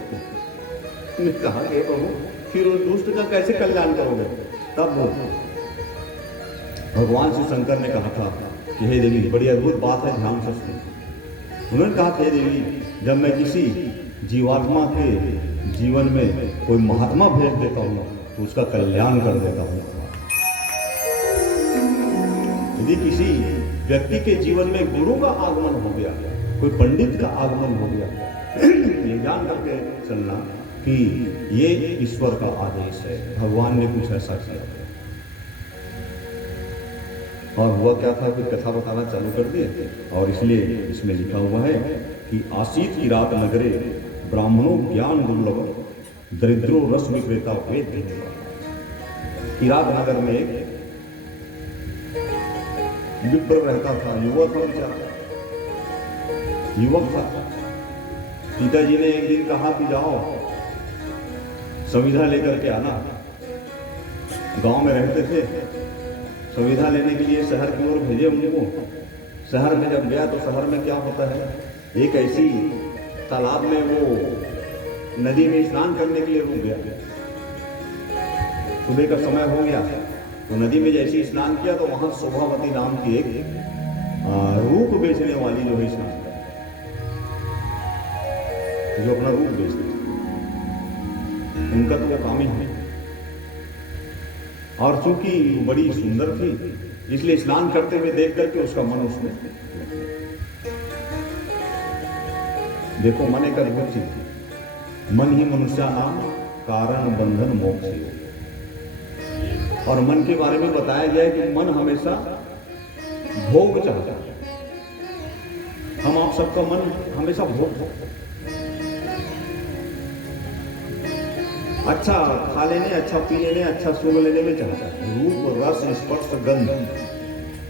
उसने कहा हे प्रभु, फिर उस दुष्ट का कैसे कल्याण करोगे? तब वो भगवान श्री शंकर ने कहा था कि हे देवी, बड़ी अद्भुत बात है, ध्यान से सुनो। उन्होंने कहा, हे देवी, जब मैं किसी जीवात्मा के जीवन में कोई महात्मा भेज देता हूँ तो उसका कल्याण कर देता हूँ। यदि किसी व्यक्ति के जीवन में गुरु का आगमन हो गया, कोई पंडित का आगमन हो गया, ये जान करके चलना कि ये ईश्वर का आदेश है, भगवान ने कुछ ऐसा किया। और हुआ क्या था कि कथा बताना चालू कर दिए, और इसलिए इसमें लिखा हुआ है कि आसीत की रात नगरे ब्राह्मणों ज्ञान दुर्लभ, दरिद्रो रस विक्रेता वेद। किरात नगर में एक विप्र रहता था, युवक था, बेचारा युवक था। पिताजी ने एक दिन कहा कि जाओ संविधा लेकर के आना। गांव में रहते थे, संविधा लेने के लिए शहर की ओर भेजे उनको। शहर में जब गया तो शहर में क्या होता है, एक ऐसी तालाब में वो नदी में स्नान करने के लिए रुक गया। सुबह का समय हो गया तो नदी में जैसे स्नान किया तो वहां शोभावती नाम की एक रूप बेचने वाली जो है स्नान कर, जो अपना रूप बेचती, उनका तो वो काम ही है। और चूंकि बड़ी सुंदर थी इसलिए स्नान करते हुए देख करके उसका मन उसमें, देखो मन एक अद्भुत चीज है। मन ही मनुष्य नाम कारण बंधन मोक्ष। और मन के बारे में बताया गया है कि मन हमेशा भोग चाहता है। हम आप सबका मन हमेशा भोग, अच्छा खा लेने, अच्छा पी लेने, अच्छा सूंघ लेने में चाहता है। रूप, रस, स्पर्श, गंध,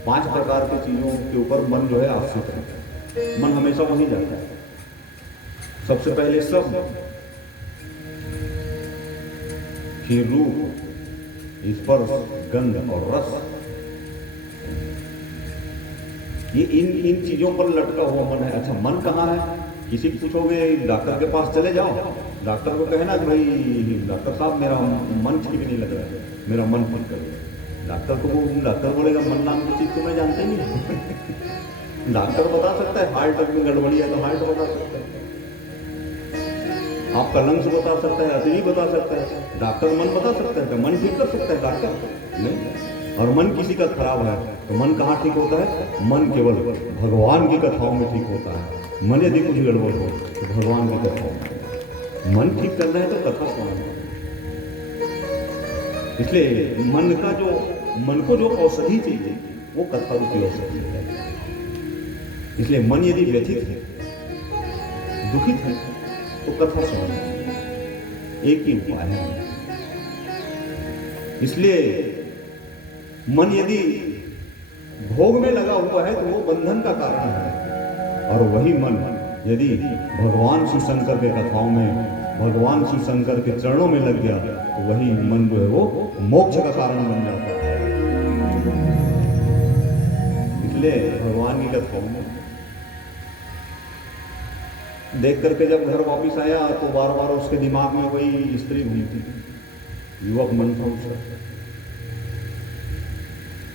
5 प्रकार की चीजों के ऊपर मन जो है आश्रित है। मन हमेशा वहीं जाता है। सबसे पहले सब, फिर रूप, स्पर्श, गंध और रस, ये इन चीजों पर लटका हुआ मन है। अच्छा मन कहाँ है? किसी को पूछोगे डॉक्टर के पास चले जाओ, डॉक्टर को कहना कि भाई डॉक्टर साहब मेरा मन ठीक नहीं लग रहा है, मेरा मन ठीक करो। डॉक्टर बोलेगा मन नाम की चीज तो मैं जानते नहीं। डॉक्टर बता सकता है हार्ट में गड़बड़ी है तो हार्ट बता सकता है, आपका लंग्स बता सकता है, अतरी बता सकता है। डॉक्टर मन बता सकता है, तो मन ठीक कर सकता है डॉक्टर नहीं। और मन किसी का खराब है तो मन कहाँ ठीक होता है? मन केवल भगवान की कथाओं में ठीक होता है। मन यदि कुछ गड़बड़ हो तो भगवान की कथाओं में। मन ठीक करना है तो कथा सुनना है। इसलिए मन को जो औषधि चाहिए वो कथा रूपी औषधि है। इसलिए मन यदि व्यथित है, दुखित है तो कथा सुनना एक ही उपाय है। इसलिए मन यदि भोग में लगा हुआ है तो वो बंधन का कारण है। और वही मन यदि भगवान शिव शंकर के कथाओं में, भगवान शिव शंकर के चरणों में लग गया तो वही मन जो है वो मोक्ष का कारण बन जाता है। इसलिए भगवान की कथाओं में देख करके जब घर वापिस आया तो बार बार उसके दिमाग में वही स्त्री घूमती, युवक मन था उसका,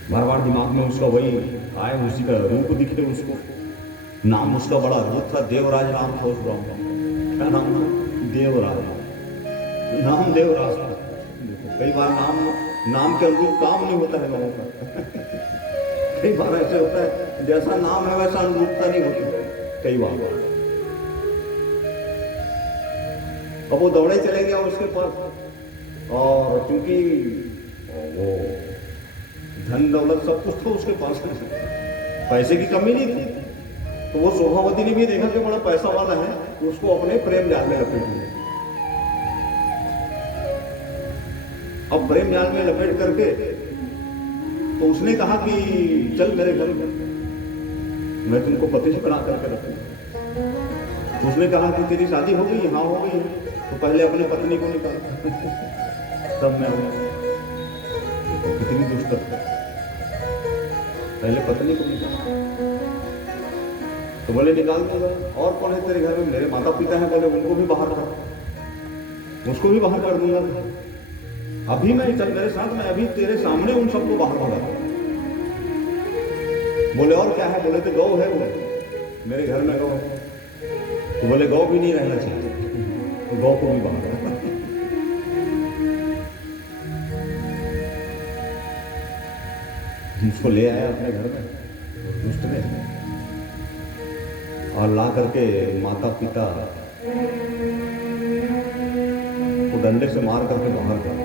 बार बार दिमाग में उसका वही आए, उसी का रूप दिखे उसको। नाम उसका बड़ा अद्भुत था, देवराज नाम था उस ब्राह्मण। क्या नाम था? देवराज। नाम देवराज था। देखो कई बार नाम के अनुरूप काम नहीं होता है लोगों का। कई बार ऐसे होता है जैसा नाम है वैसा अनुरूपता नहीं होती कई बार। अब वो दौड़े चले गया उसके पास, और क्योंकि वो धन दौलत सब कुछ था उसके पास, पैसे की कमी नहीं थी, तो वो शोभावती ने भी देखा कि बड़ा पैसा वाला है, तो उसको अपने प्रेम जाल में लपेट लिया। अब प्रेम जाल में लपेट करके तो उसने कहा कि चल मेरे घर में, मैं तुमको पति से बना करके रखूंगा। उसने कहा कि तेरी शादी हो गई? हाँ हो गई है। तो पहले अपनी पत्नी को निकाल। तब मैं कितनी दुष्ट, पहले पत्नी को निकाल। तो बोले निकाल दूंगा। और कौन है तेरे घर में? मेरे माता पिता हैं। बोले उनको भी बाहर कर, उसको भी बाहर कर दूंगा। अभी मैं चल मेरे साथ, मैं अभी तेरे सामने उन सबको बाहर भगा। बोले और क्या है? बोले तो गौ है, बोले मेरे घर में गौ है। तो बोले गौ भी नहीं रहना चाहिए, गौ को भी बाहर। उसको ले आया अपने घर में दुष्ट ने, और ला करके माता पिता को डंडे से मार करके बाहर कर,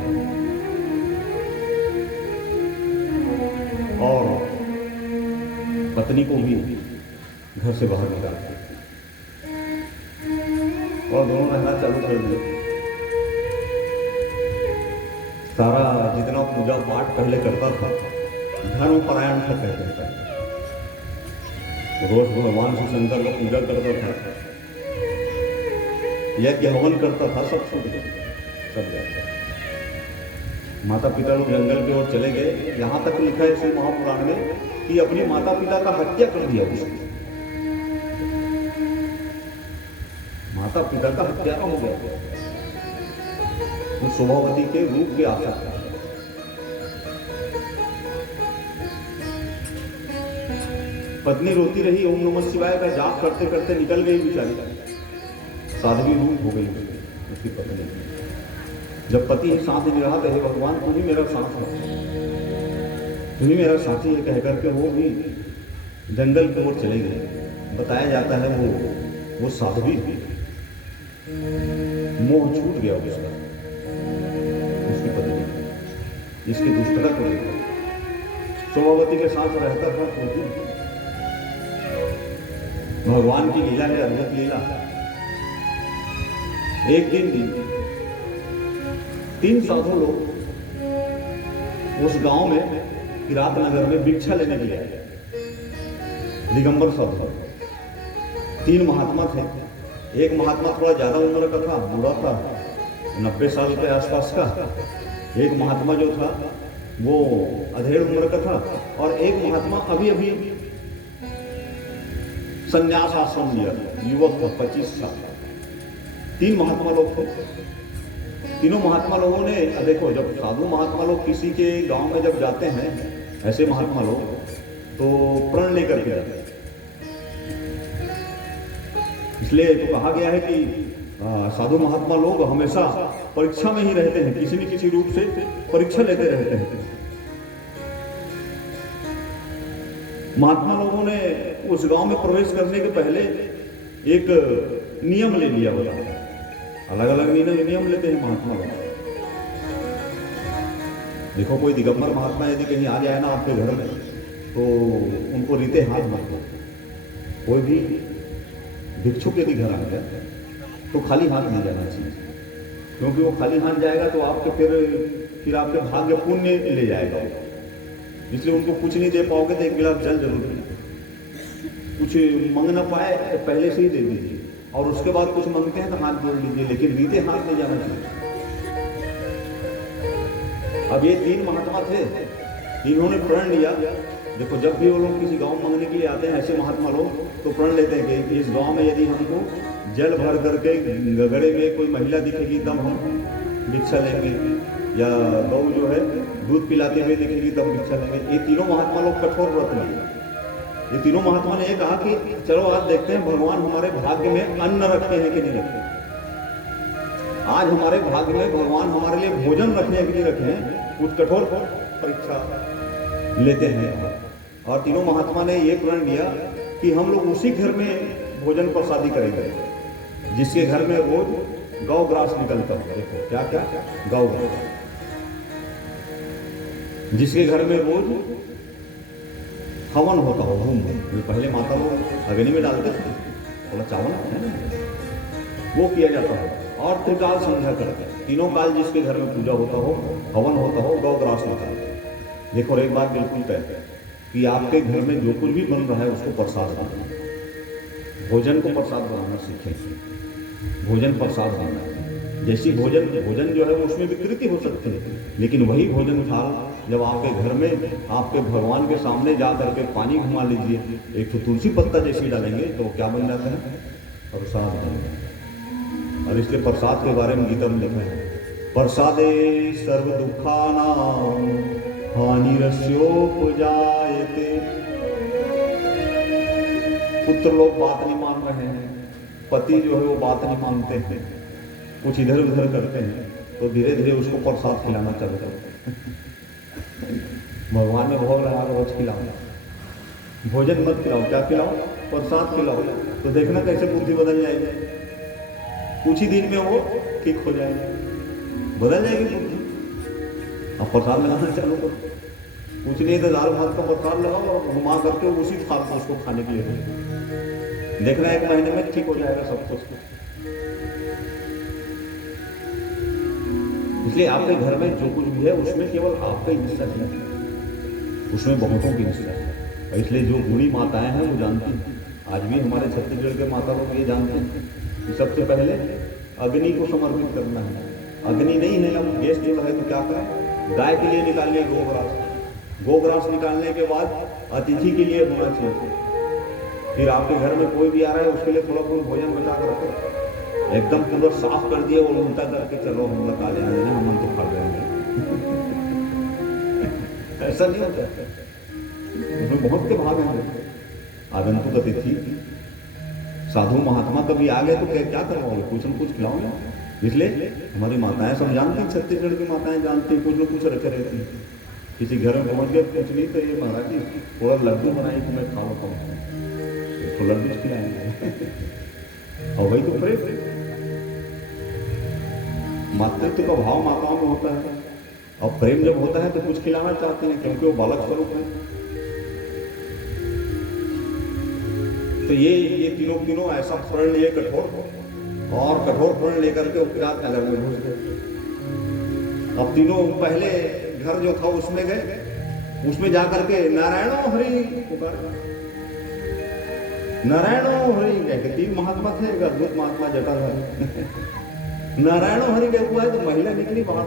और पत्नी को भी घर से बाहर निकाल दिया, और दोनों रहना चालू कर दिए। सारा जितना पूजा पाठ पहले करता था, धर्म परायण था कहते हैं, रोज भगवान श्री शंकर का पूजा करता था, यज्ञ हवन करता था, सब छूट गया, सब गया। माता पिता लोग जंगल की ओर चले गए। यहाँ तक लिखा है श्री महापुराण में कि अपने माता पिता का हत्या कर दिया उसने, माता पिता का हत्या हो गया उस शोभावती के रूप के आशा था। पत्नी रोती रही, ओम नमः शिवाय का जाप करते करते निकल गई बेचारी, साध्वी रूप हो गई उसकी पत्नी। जब पति ही साथ नहीं रहा तो हे भगवान तू ही मेरा साथ है, तू ही मेरा साथी है, कह करके वो भी जंगल की ओर चले गए। बताया जाता है वो साध्वी भी मोह छूट गया उसका, उसकी पत्नी, इसकी दुष्टता को लेकर। शोभावती के साथ रहता था तो भी भगवान की लीला है, अद्भुत लीला। एक दिन 3 साधु लोग उस गांव में किरात नगर में भिक्षा लेने के लिए आए। दिगंबर साधु 3 महात्मा थे। एक महात्मा थोड़ा ज्यादा उम्र का था, बूढ़ा था, 90 साल के आसपास का। एक महात्मा जो था वो अधेड़ उम्र का था, और एक महात्मा अभी अभी संन्यास आश्रम लिया, युवक था, 25 साल। 3 महात्मा लोग थे। तीनों महात्मा लोगों ने, देखो जब साधु महात्मा लोग किसी के गांव में जब जाते हैं, ऐसे महात्मा लोग तो प्रण लेकर के जाते हैं। इसलिए तो कहा गया है कि साधु महात्मा लोग हमेशा परीक्षा में ही रहते हैं, किसी न किसी रूप से परीक्षा लेते रहते हैं। महात्मा लोगों ने उस गांव में प्रवेश करने के पहले एक नियम ले लिया, बता अलग अलग नियम लेते हैं महात्मा लोग। देखो कोई दिगंबर महात्मा यदि कहीं आ जाए ना आपके घर में, तो उनको रीते हाथ मत दो। कोई भी भिक्षुक यदि घर आ गया तो खाली हाथ नहीं जाना चाहिए, क्योंकि वो खाली हाथ जाएगा तो आपके फिर आपके भाग्य पुण्य ले जाएगा। इसलिए उनको कुछ नहीं दे पाओगे तो एक गिलास जल जरूर पीना। कुछ मंग ना पाए पहले से ही दे दीजिए, और उसके बाद कुछ मांगते हैं तो हाथ जोड़ लीजिए, लेकिन रीते हाथ नहीं जाना चाहिए। अब ये 3 महात्मा थे, इन्होंने प्रण लिया। देखो जब भी वो लोग किसी गांव मांगने के लिए आते हैं, ऐसे महात्मा लोग तो प्रण लेते हैं कि इस गांव में यदि हमको जल भर करके गगड़े में कोई महिला दिखेगी तब हम भिक्षा लेंगे, या गौ जो है दूध पिलाते हुए दिखेगी तब भिक्षा लेंगे। ये तीनों महात्मा लोग कठोर व्रत लिए। ये तीनों महात्मा ने ये कहा कि चलो आज देखते हैं भगवान हमारे भाग्य में अन्न रखते हैं कि नहीं रखते। आज हमारे भाग्य में भगवान हमारे लिए भोजन रखने हैं कि नहीं रखे हैं, कुछ कठोर परीक्षा लेते हैं। और तीनों महात्मा ने ये प्रण लिया कि हम लोग उसी घर में भोजन प्रसादी करेंगे जिसके घर में रोज गौ ग्रास निकलता है। देखो क्या क्या गौ ग्रास, जिसके घर में रोज हवन होता हो, होम। पहले माता लोग अग्नि में डालते थे थोड़ा चावल है ना, वो किया जाता है। और त्रिकाल संध्या करते हैं, तीनों काल जिसके घर में पूजा होता हो, हवन होता हो, गौ ग्रास निकालते हैं। देखो एक बात बिल्कुल तय है कि आपके घर में जो कुछ भी बन रहा है उसको प्रसाद बनाना, भोजन को प्रसाद बनाना सीखें। भोजन प्रसाद बनना है। जैसी भोजन जो है वो उसमें विकृति हो सकती है, लेकिन वही भोजन थाल जब आपके घर में आपके भगवान के सामने जा करके पानी घुमा लीजिए, एक तो तुलसी पत्ता जैसी डालेंगे तो क्या बन जाता है, प्रसाद बन जाता है। और इसलिए प्रसाद के बारे में गीता में लिखा है प्रसादे सर्व दुखानां हानिरस्योपजायते। पुत्र लोग बात नहीं मान रहे हैं, पति जो है वो बात नहीं मानते हैं, कुछ इधर उधर करते हैं, तो धीरे धीरे उसको प्रसाद खिलाना चालू करते हैं। भगवान ने भोग लगा रोज खिलाओ, भोजन मत खिलाओ, क्या खिलाओ? प्रसाद खिलाओ, तो देखना कैसे बुद्धि बदल जाएगी। कुछ ही दिन में वो ठीक हो जाएगी, बदल जाएगी बुद्धि। अब प्रसाद लगाना चालू करो, कुछ नहीं तो दाल भात का प्रसाद लगाओ और घुमा करके उसी थाल को उसको खाने के लिए दो। देखना 1 महीने में ठीक हो जाएगा सब कुछ। इसलिए आपके घर में जो कुछ भी है उसमें केवल आपका ही हिस्सा नहीं है, उसमें बहुतों की हिस्सा है। इसलिए जो बूढ़ी माताएं हैं वो जानती हैं, आज भी हमारे छत्तीसगढ़ के माता लोग ये जानते हैं कि सबसे पहले अग्नि को समर्पित करना है। अग्नि नहीं है, अब गैस जो है तो क्या करें? गाय के लिए निकालिए गोग्रास, गोग्रास निकालने के बाद अतिथि के लिए होना चाहिए। फिर आपके घर में कोई भी आ रहा है उसके लिए थोड़ा बहुत भोजन बचा कर रखो, एकदम पूरा साफ कर दिए और उल्टा करके चलो हम लोग काले आ जाए, हम तो खा रहे हैं। ऐसा नहीं होता, उसमें बहुत के भाग हैं। आगंतुक अतिथि साधु महात्मा कभी आ गए तो क्या करवाओगे? कुछ न कुछ खिलाओगे। इसलिए हमारी माताएं सब जानती हैं, छत्तीसगढ़ की माताएं जानती हैं, कुछ न कुछ रखे रहती हैं। किसी घर में पहुंच गए कुछ नहीं तो ये महाराज जी थोड़ा लड्डू बनाए कि मैं खा लेता हूँ, तो लड्डू खिलाएंगे। और वही तो प्रेम, मातृत्व का भाव माताओं में होता है। और प्रेम जब होता है तो कुछ खिलाना चाहते हैं, क्योंकि वो बालक स्वरूप है। तो ये तीनों ऐसा प्रण लिए कठोर, और कठोर प्रण लेकर के उपरात नगर में घुस गए। अब तीनों पहले घर जो था उसमें गए, उसमें जाकर के नारायणो हरि पुकार, नारायणो हरि कहते 3 महात्मा थे, एक अद्भुत महात्मा जटाधारी। नारायणो हरि कह हुआ है तो महिला निकली बाहर,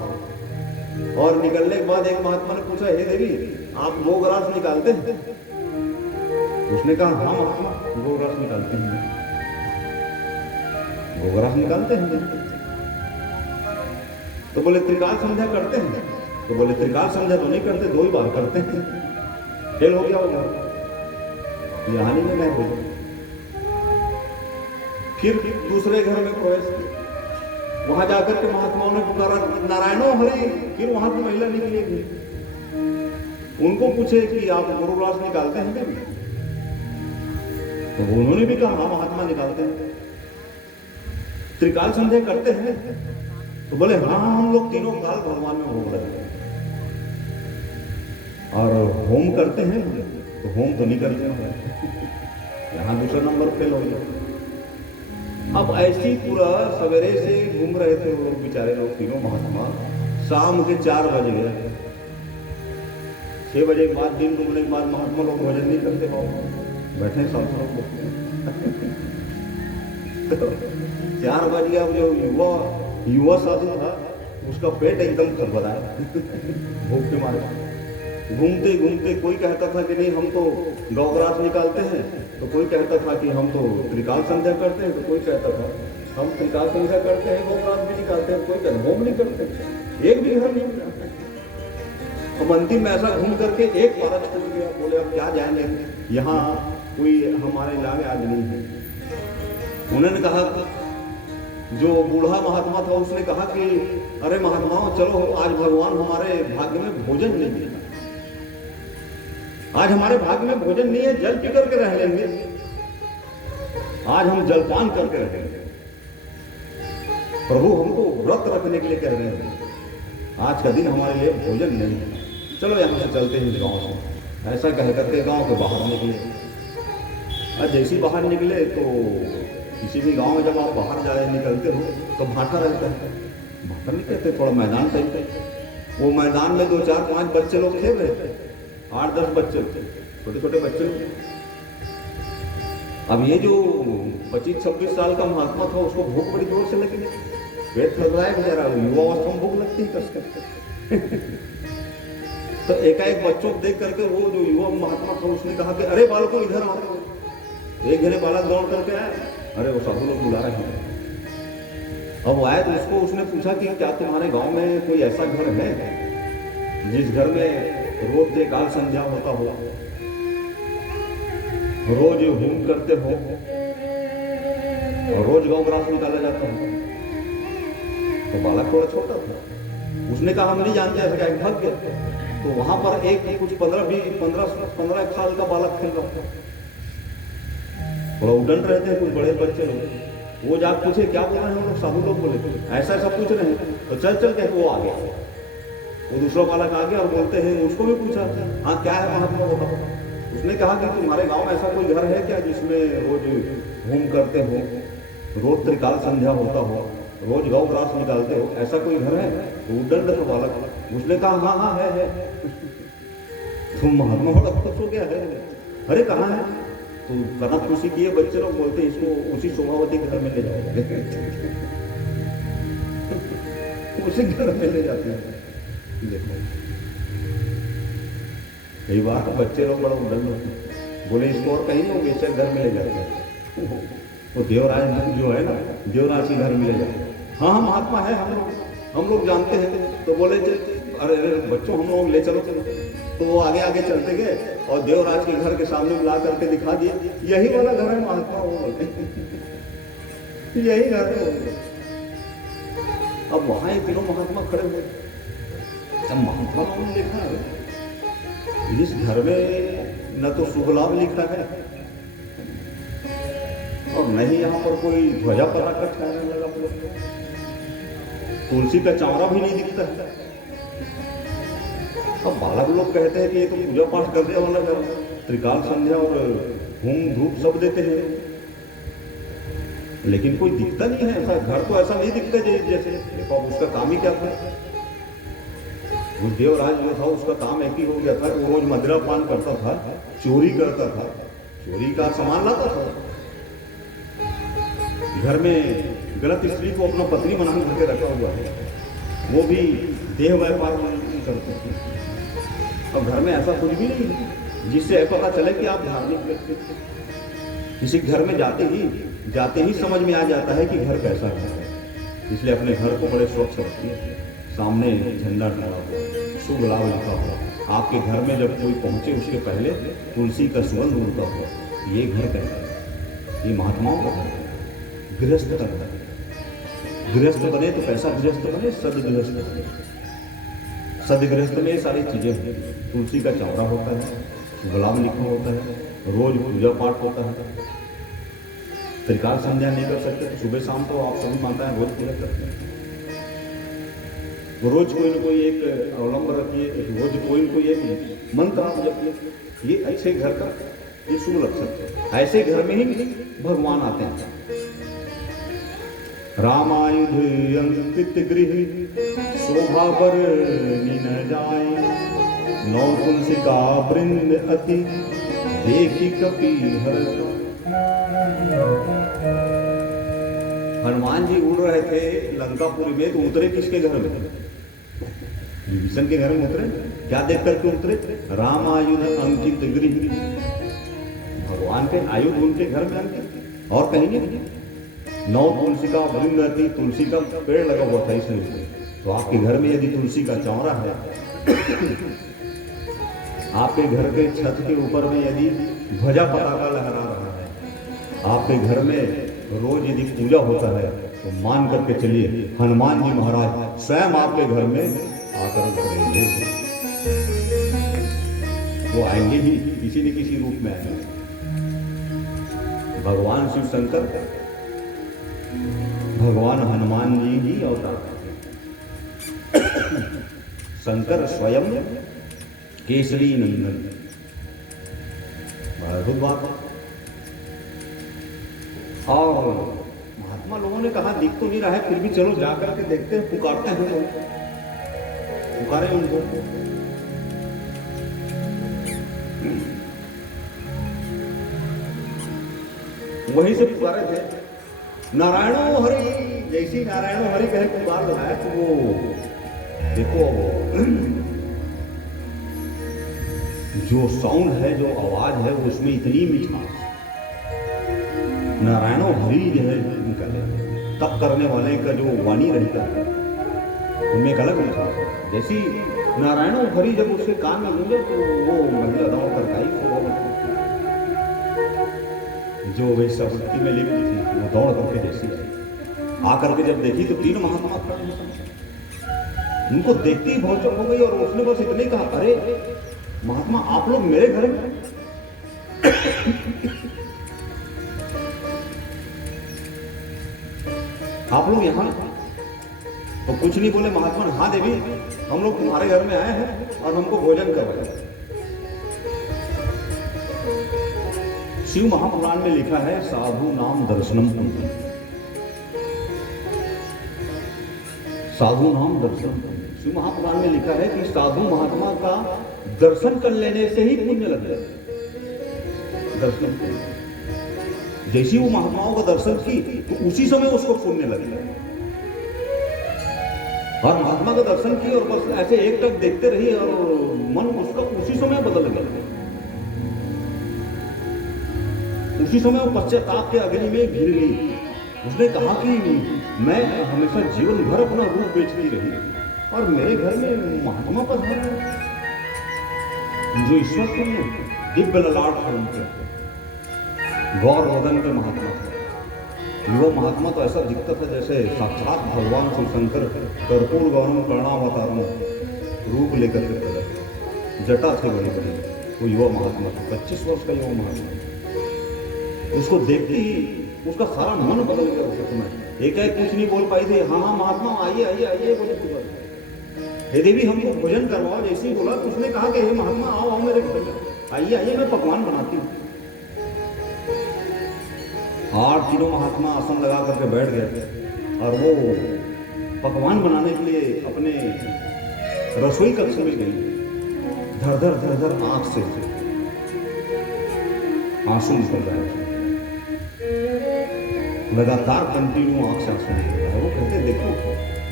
और निकलने के बाद एक महात्मा ने पूछा, हे देवी आप गोग्रास निकालते हैं? उसने कहा हाँ महात्मा गोग्रास निकालते हैं, गोग्रास निकालते हैं। तो बोले त्रिकाल संध्या करते हैं? तो बोले त्रिकाल संध्या तो नहीं करते, 2 ही बार करते हैं। फेल हो गया होगा, यहाँ नहीं में हो। फिर दूसरे घर में प्रवेश किया, वहां जाकर के महात्माओं ने पुकारा नारायणो हरि, फिर वहां की महिला निकलेगी। उनको पूछे कि आप गोग्रास निकालते हैं क्या? तो उन्होंने भी कहा हाँ महात्मा निकालते हैं। त्रिकाल संध्या करते हैं? तो बोले हाँ हम लोग तीनों काल भगवान में भोग लगाते हैं। और होम करते हैं? तो होम तो नहीं करते हैं, यहां दूसरा नंबर फेल हो गया। अब ऐसी पूरा सवेरे से घूम रहे थे वो लोग, बेचारे लोग तीनों महात्मा। शाम के 4 बज गए, 6 बजे के बाद दिन घूमने के बाद महात्मा लोग भोजन नहीं करते, बैठे सब लोग। 4 बज गया, जो युवा साधु था उसका पेट एकदम खरबराया भूख के मारे। घूमते घूमते कोई कहता था कि नहीं हम तो गोग्रास निकालते हैं, तो कोई कहता था कि हम तो त्रिकाल संध्या करते हैं, तो कोई कहता था हम त्रिकाल संध्या करते हैं गोग्रास भी निकालते हैं, कोई कहता होम नहीं करते, एक भी घर नहीं मिला। तो अंतिम में ऐसा घूम करके एक पारा छोड़ गया, बोले अब क्या जाएंगे, यहाँ कोई हमारे लागे आज नहीं है। उन्होंने कहा, जो बूढ़ा महात्मा था उसने कहा कि अरे महात्माओं चलो, आज भगवान हमारे भाग्य में भोजन नहीं है, आज हमारे भाग्य में भोजन नहीं है, जल पी करके रह लेंगे, आज हम जलपान करके रहेंगे। प्रभु हमको व्रत रखने के लिए कह रहे हैं, आज का दिन हमारे लिए भोजन नहीं है, चलो यहां से चलते हैं गांव से। ऐसा कह करके गांव के बाहर निकले। और जैसे बाहर निकले तो किसी भी गांव में जब आप बाहर जाए निकलते हो तो भाटा रहता है, भाटा नहीं कहते, थोड़ा मैदान टाइप है। वो मैदान में 2, 4, 5 बच्चे लोग खेल रहे थे, 8, 10 बच्चे, छोटे छोटे बच्चे लोग। अब ये जो 25-26 साल का महात्मा था उसको भूख बड़ी जोर से लगी, पेट थर्राया बेचारा, युवा अवस्था में भूख लगती है कस करके। तो एकाएक बच्चों को देख करके वो जो युवा महात्मा था उसने कहा कि अरे बालकों इधर आओ। एक घने बालक दौड़ करके आए, अरे वो साधु लोग बुला रहे हैं। अब वो आया तो उसने पूछा कि क्या तुम्हारे गांव में कोई ऐसा घर है जिस घर में रोज त्रिकाल संध्या होता हो, रोज होम करते हो और रोज गौग्रास निकाला जाता हो। तो बालक थोड़ा छोटा था, उसने कहा हम नहीं जानते, ऐसा क्या, भाग गया। तो वहां पर एक कुछ 15 साल का बालक खेल रहा था, थोड़ा उड़न रहे थे कुछ बड़े बच्चे लोग। वो जाके पूछे क्या बोल रहे हैं हम लोग, साधु लोग बोले ऐसा ऐसा पूछ रहे हैं, तो चल चल कहते वो आ गया। वो दूसरा बालक आ गया और बोलते हैं, उसको भी पूछा हाँ क्या है महात्मा बताओ। उसने कहा कि तुम्हारे गांव में ऐसा कोई घर है क्या जिसमें रोज होम करते हो, रोज त्रिकाल संध्या होता हो, रोज गौ ग्रास निकालते हो, ऐसा कोई घर है? तो उद्दंड था बालक, उसने कहा हाँ हाँ है। तो महात्मा बड़ा खुश हो गया है, अरे कहाँ है? तो कना खुशी किए बच्चे लोग बोलते इसको उसी शोभावती के घर में ले जाओ। उसी घर में ले जाते हैं। देखो कई बार बच्चे लोग बड़ा उड़न होते हैं, बोले इसको और कहीं नहीं बेशक घर में ले जाते हैं। वो देवराज जो है ना, देवराज के घर में ले जाते हैं। हाँ हाँ महात्मा है, हम लोग जानते हैं। तो बोले अरे बच्चों हम लोग ले चलो। तो वो आगे आगे चलते गए और देवराज के घर के सामने बुला करके दिखा दिए, यही वाला घर है महात्मा। वो बोलते यही घर है। अब वहां ये तीनों महात्मा खड़े हुए। अब महात्मा ने देखा इस घर में न तो शुभ लाभ लिखा है और न ही यहाँ पर कोई ध्वजा पताका ठहरने लगा। तुलसी का चावरा भी नहीं दिखता है। अब बालक लोग कहते हैं कि ये तो पूजा पाठ करने वाला घर, त्रिकाल संध्या और होम धूप सब देते हैं, लेकिन कोई दिखता नहीं है। ऐसा घर तो ऐसा नहीं दिखता जैसे। देखो अब उसका काम ही क्या था? वो देवराज जो था उसका काम एक ही हो गया था, वो रोज मदिरा पान करता था, चोरी करता था, चोरी का सामान लाता था, घर में गलत स्त्री को अपना पत्नी बना करके रखा हुआ है, वो भी देह व्यापार करते थे। अब घर में ऐसा कुछ भी नहीं है जिससे पता चले कि आप धार्मिक व्यक्ति। किसी घर में जाते ही समझ में आ जाता है कि घर कैसा है। इसलिए अपने घर को बड़े स्वच्छ रखिए, सामने झंडा टंगा हो, शुभ लाभ लिखा हो, आपके घर में जब कोई पहुंचे उसके पहले तुलसी का सुगंध उड़ता हो, ये घर कैसा है? ये महात्माओं का घर है, गृहस्थ का घर है। गृहस्थ बने तो कैसा गृहस्थ बने? सदगृहस्थ बने। सदगृहस्थ में सारी चीजें हैं। तुलसी का चौरा होता है, शुभ लाभ लिखा होता है, रोज पूजा पाठ होता है। त्रिकाल संध्या नहीं कर सकते तो सुबह शाम तो आप सभी मानता है रोज पूजा करते हैं। रोज कोई न कोई एक अवलंब रखिए, रोज कोई न कोई एक मंत्र आप जपिए। ये अच्छे घर का ये शुभ लक्षण है। ऐसे घर में ही भगवान आते हैं। रामायुध अंकित गृह शोभा पर न जाए, नौ तुलसी का वृंद अति देखी कपि हर्ष। हनुमान जी उड़ रहे थे लंकापुरी में, तो उतरे किसके घर में? विभीषण के घर में उतरे। क्या देख करके उतरे? रामायुध अंकित गृह, भगवान के आयुध उनके घर में अंकित, और कहीं नहीं। नौ तुलसी का वृंद अति, तुलसी का पेड़ लगा हुआ था इसमें। तो आपके घर में यदि तुलसी का चौरा है, आपके घर के छत के ऊपर में यदि ध्वजा पताका लहरा रहा है, आपके घर में रोज यदि पूजा होता है, तो मान करके चलिए हनुमान जी महाराज स्वयं आपके घर में आकर करेंगे। वो आएंगे ही, किसी न किसी रूप में आएंगे। भगवान शिव शंकर, भगवान हनुमान जी ही अवतार। शंकर स्वयं केसरी नंदन, बड़ा अद्भुत बात है। और महात्मा लोगों ने कहा दिख तो नहीं रहा है, फिर भी चलो जाकर के देखते हैं, पुकारते हैं लोग, पुकारे उनको। वहीं से पुकारे थे, नारायणो हरि। जैसे नारायणो हरि कहे पुकार लगाया तो वो देखो जो साउंड है, जो आवाज है, उसमें इतनी मिठास, नारायणो हरि जो है निकले। तप करने वाले का जो वाणी रहता है उनमें एक अलग मिठास है। जैसी नारायण और हरि जब उसके कान में गूंजे तो वो महिला दौड़ कर आई जो वे सब्जी में लिपटी थी वो दौड़ करके जैसी आकर के जब देखी तो 3 महात्मा खड़े हैं। उनको देखते ही भौचक हो गई और उसने बस इतने कहा, अरे महात्मा आप लोग मेरे घर में आप लोग यहाँ तो कुछ नहीं बोले महात्मा। हाँ देवी, हम लोग तुम्हारे घर में आए हैं और हमको भोजन करवाए। शिव महापुराण में लिखा है साधु नाम दर्शनम पुण्य, साधु नाम दर्शनम पुण्य। शिव महापुराण में लिखा है कि साधु महात्मा का दर्शन कर लेने से ही पुण्य लग जाए। दर्शन जैसी वो महात्माओं का दर्शन की तो उसी समय उसको पुण्य लग गया। और महात्मा का दर्शन की और बस ऐसे एक टक देखते रही और मन उसका उसी समय बदल गया। उसी समय वो पश्चाताप के अग्नि में घिर ली। उसने कहा कि मैं हमेशा जीवन भर अपना रूप बेचती रही और मेरे घर में महात्मा पर जो ईश्वर को दिव्य ललाट उनके गौर रोदन के महात्मा थे। युवा महात्मा तो ऐसा दिखता था जैसे साक्षात भगवान शिव शंकर कर्पूर गौरम कर्णावतारम रूप लेकर के प्रकट, जटा थे बड़ी बड़ी। वो युवा महात्मा था, 25 वर्ष का युवा महात्मा। उसको देखते ही उसका सारा मन बदल गया उस समय। एक कुछ नहीं बोल पाई थी। हाँ हाँ महात्मा आइए आइए आइए बोले। हे देवी हमको भोजन करवाओ। जैसे ही बोला तो उसने कहा कि हे महात्मा आओ आओ मेरे घर में, आइए आइए मैं पकवान बनाती हूँ। और तीनों महात्मा आसन लगा करके बैठ गए और वो पकवान बनाने के लिए अपने रसोई कक्ष में गई। धर धर धर धर आंख से आंसू निकल रहे थे, लगातार कंटिन्यू आंख से आंसू निकल रहा है। वो कहते देखो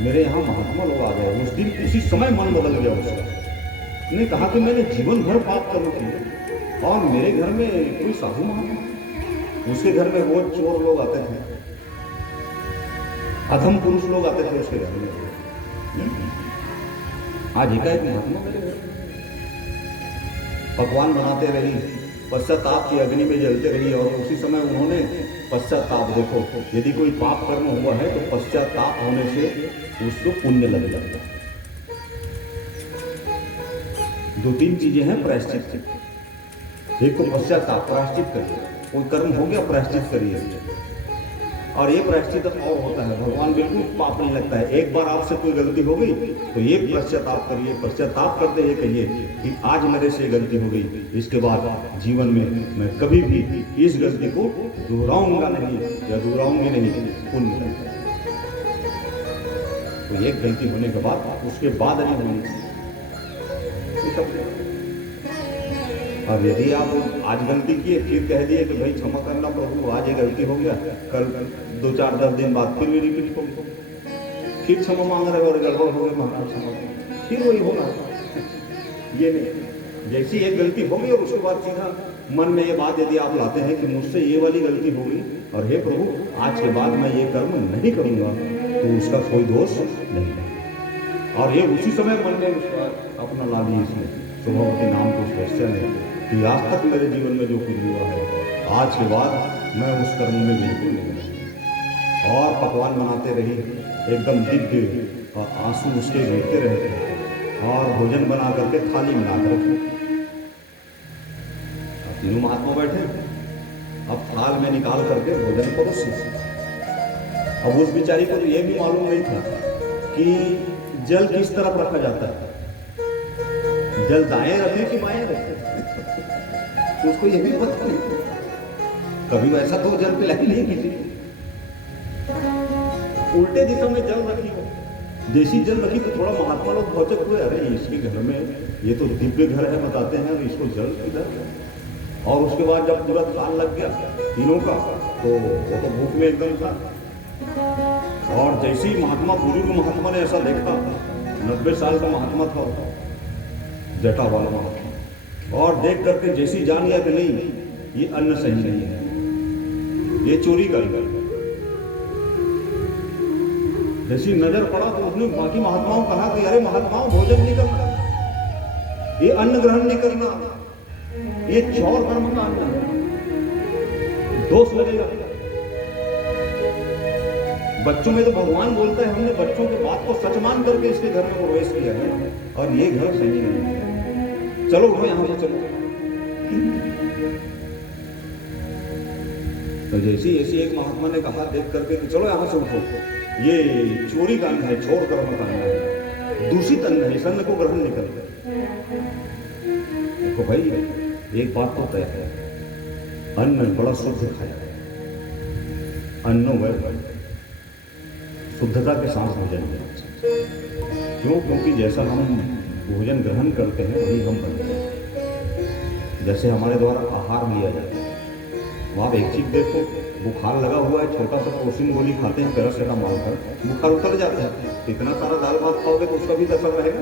मेरे यहाँ महात्मा लोग आ गए। उस दिन उसी समय मन बदल गया उसका। उसने कहा कि मैंने जीवन भर पाप कर्म किए और मेरे घर में कोई साधु महात्मा। उसके घर में वो चोर लोग आते थे, अधम पुरुष लोग आते थे उसके घर में। आज एकाएक महात्मा मेरे घर पकवान बनाते रही, पश्चाताप की अग्नि में जलते रही और उसी समय उन्होंने पश्चाताप, देखो यदि कोई पाप कर्म हुआ है तो पश्चाताप होने से उसको पुण्य लग जाता है। 2-3 चीजें हैं प्रायश्चित। एक तो पश्चाताप, प्रायश्चित करिए। कोई कर्म हो गया प्रायश्चित करिए। और ये प्रायश्चित और होता है, भगवान बिल्कुल पाप नहीं लगता है। एक बार आपसे कोई गलती हो गई तो ये पश्चाताप करिए। पश्चाताप करते ये कहिए कि आज मेरे से गलती हो गई, इसके बाद जीवन में मैं कभी भी इस गलती को दोहराऊंगा नहीं या दोहराऊंगी नहीं, पुण्य लगता है। तो एक गलती होने के बाद उसके बाद नहीं होनी। अब यदि आप आज गलती किए फिर कह दिए कि भाई क्षमा करना प्रभु आज ये गलती हो गया, कल 2-4-10 दिन बाद फिर भी रिपीट हो गया, फिर क्षमा मांग रहे और गड़बड़ हो गया महाराज क्षमा, फिर वही होगा। ये नहीं, जैसी एक गलती हो गई और उसके बाद सीधा मन में ये बात यदि आप लाते हैं कि मुझसे ये वाली गलती हो गई और हे प्रभु आज के बाद मैं ये कर्म नहीं करूँगा, तो उसका कोई दोष नहीं है। और ये उसी समय मन में अपना ला दी इसने शुभवती नाम को वैश्य ने कि आज तक मेरे जीवन में जो कुछ हुआ है आज के बाद मैं उस कर्म में बिल्कुल नहीं। और पकवान बनाते रही, एकदम दिव्य, और आंसू उसके गिरते रहते और भोजन बना करके थाली में ला कर तीनों महात्मा बैठे। अब थाल में निकाल करके भोजन परोसी। अब उस बेचारी को तो ये भी मालूम नहीं था कि जल किस तरफ रखा जाता है, जल दाएं रखें कि बाएं रखें, उसको ये भी पता नहीं। कभी वैसा तो जल पिलाई नहीं किसी, उल्टे दिशा में जल रखी हो। देसी जल रखी तो थोड़ा महात्मा लोग भौचक हुए, अरे इसके घर में ये तो दिव्य घर है बताते हैं, इसको जल किधर। और उसके बाद जब पूरा थाल लग गया तीनों का तो वो तो भूख में एकदम था। और जैसे ही महात्मा, बुजुर्ग महात्मा ने ऐसा देखा, 90 साल का महात्मा था, जटा वाला महात्मा, और देख करके जैसी जान गया कि नहीं ये अन्न सही नहीं है, ये चोरी कर गया। जैसी नजर पड़ा तो उसने बाकी महात्माओं कहा कि अरे महात्माओं भोजन नहीं करना, ये अन्न ग्रहण नहीं करना, ये चौर कर्म का अन्न है, दोष लगेगा। बच्चों में तो भगवान बोलता है हमने बच्चों के बात को सच मान करके इसके घर में प्रवेश किया है और ये घर सही नहीं है, चलो उठो यहां से चलो। तो जैसी ऐसी एक महात्मा ने कहा देख करके कि चलो यहां से उठो, ये चोरी का अन्न है, चोर कर्म का अन्न है, दूषित अन्न है, इस अन्न को ग्रहण नहीं करते। देखो भाई एक बात तो तय है, अन्न बड़ा शुद्ध खाया, अन्नो वह शुद्धता के साथ भोजन करना। क्यों? क्योंकि जैसा हम भोजन ग्रहण करते हैं वही हम बनते हैं। जैसे हमारे द्वारा आहार लिया जाता है, आप एक चीज देखो, बुखार लगा हुआ है, छोटा सा पोषण गोली खाते हैं पैरासिटामॉल का, बुखार उतर जाता है। इतना सारा दाल भात खाओगे तो उसका भी तो असर रहेगा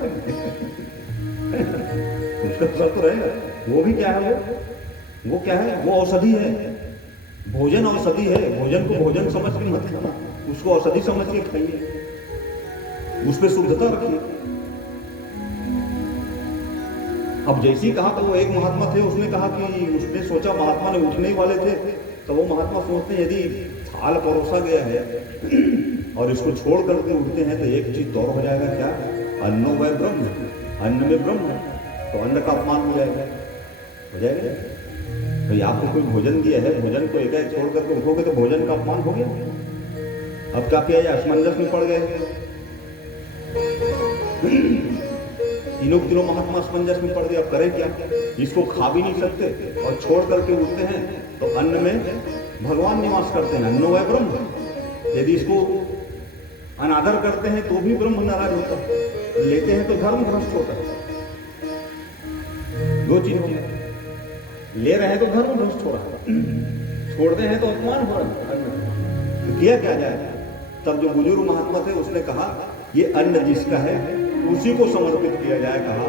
उसका असर तो रहेगा। वो भी क्या है, वो क्या है, वो औषधि है। भोजन औषधि है, भोजन को भोजन समझ के मत खाना, उसको औषधि समझ के खाइए, उस पर शुद्धता रखिए। अब जैसे ही कहा तो वो एक महात्मा थे, उसने कहा कि उसने सोचा महात्मा ने उठने ही वाले थे, तो वो महात्मा सोचते हैं यदि थाल परोसा गया है और इसको छोड़ करके उठते हैं तो एक चीज दौर हो जाएगा, क्या? अन्नो वह ब्रह्म, अन्न में ब्रह्म है, तो अन्न का अपमान हो जाएगा, हो जाएगा। तो आपको कोई भोजन दिया है, भोजन को एक छोड़ करके उठोगे तो भोजन का अपमान हो गया। अब क्या किया जाए, असमंजस में पड़ गए। तीनों महात्मा असमंजस में पड़ गए, अब करें क्या? इसको खा भी नहीं सकते और छोड़ करके उठते हैं तो अन्न में भगवान निवास करते हैं, अन्नो है ब्रह्म। यदि इसको अनादर करते हैं तो भी ब्रह्म नाराज होता है, लेते हैं तो धर्म भ्रष्ट होता है। दो चीज हो गया, ले रहे हैं तो धर्म भ्रष्ट हो रहा है, छोड़ते हैं तो अपमान हो रहा है। तो किया क्या जाए? तब जो बुजुर्ग महात्मा थे उसने कहा ये अन्न जिसका है उसी को समर्पित किया जाए। कहा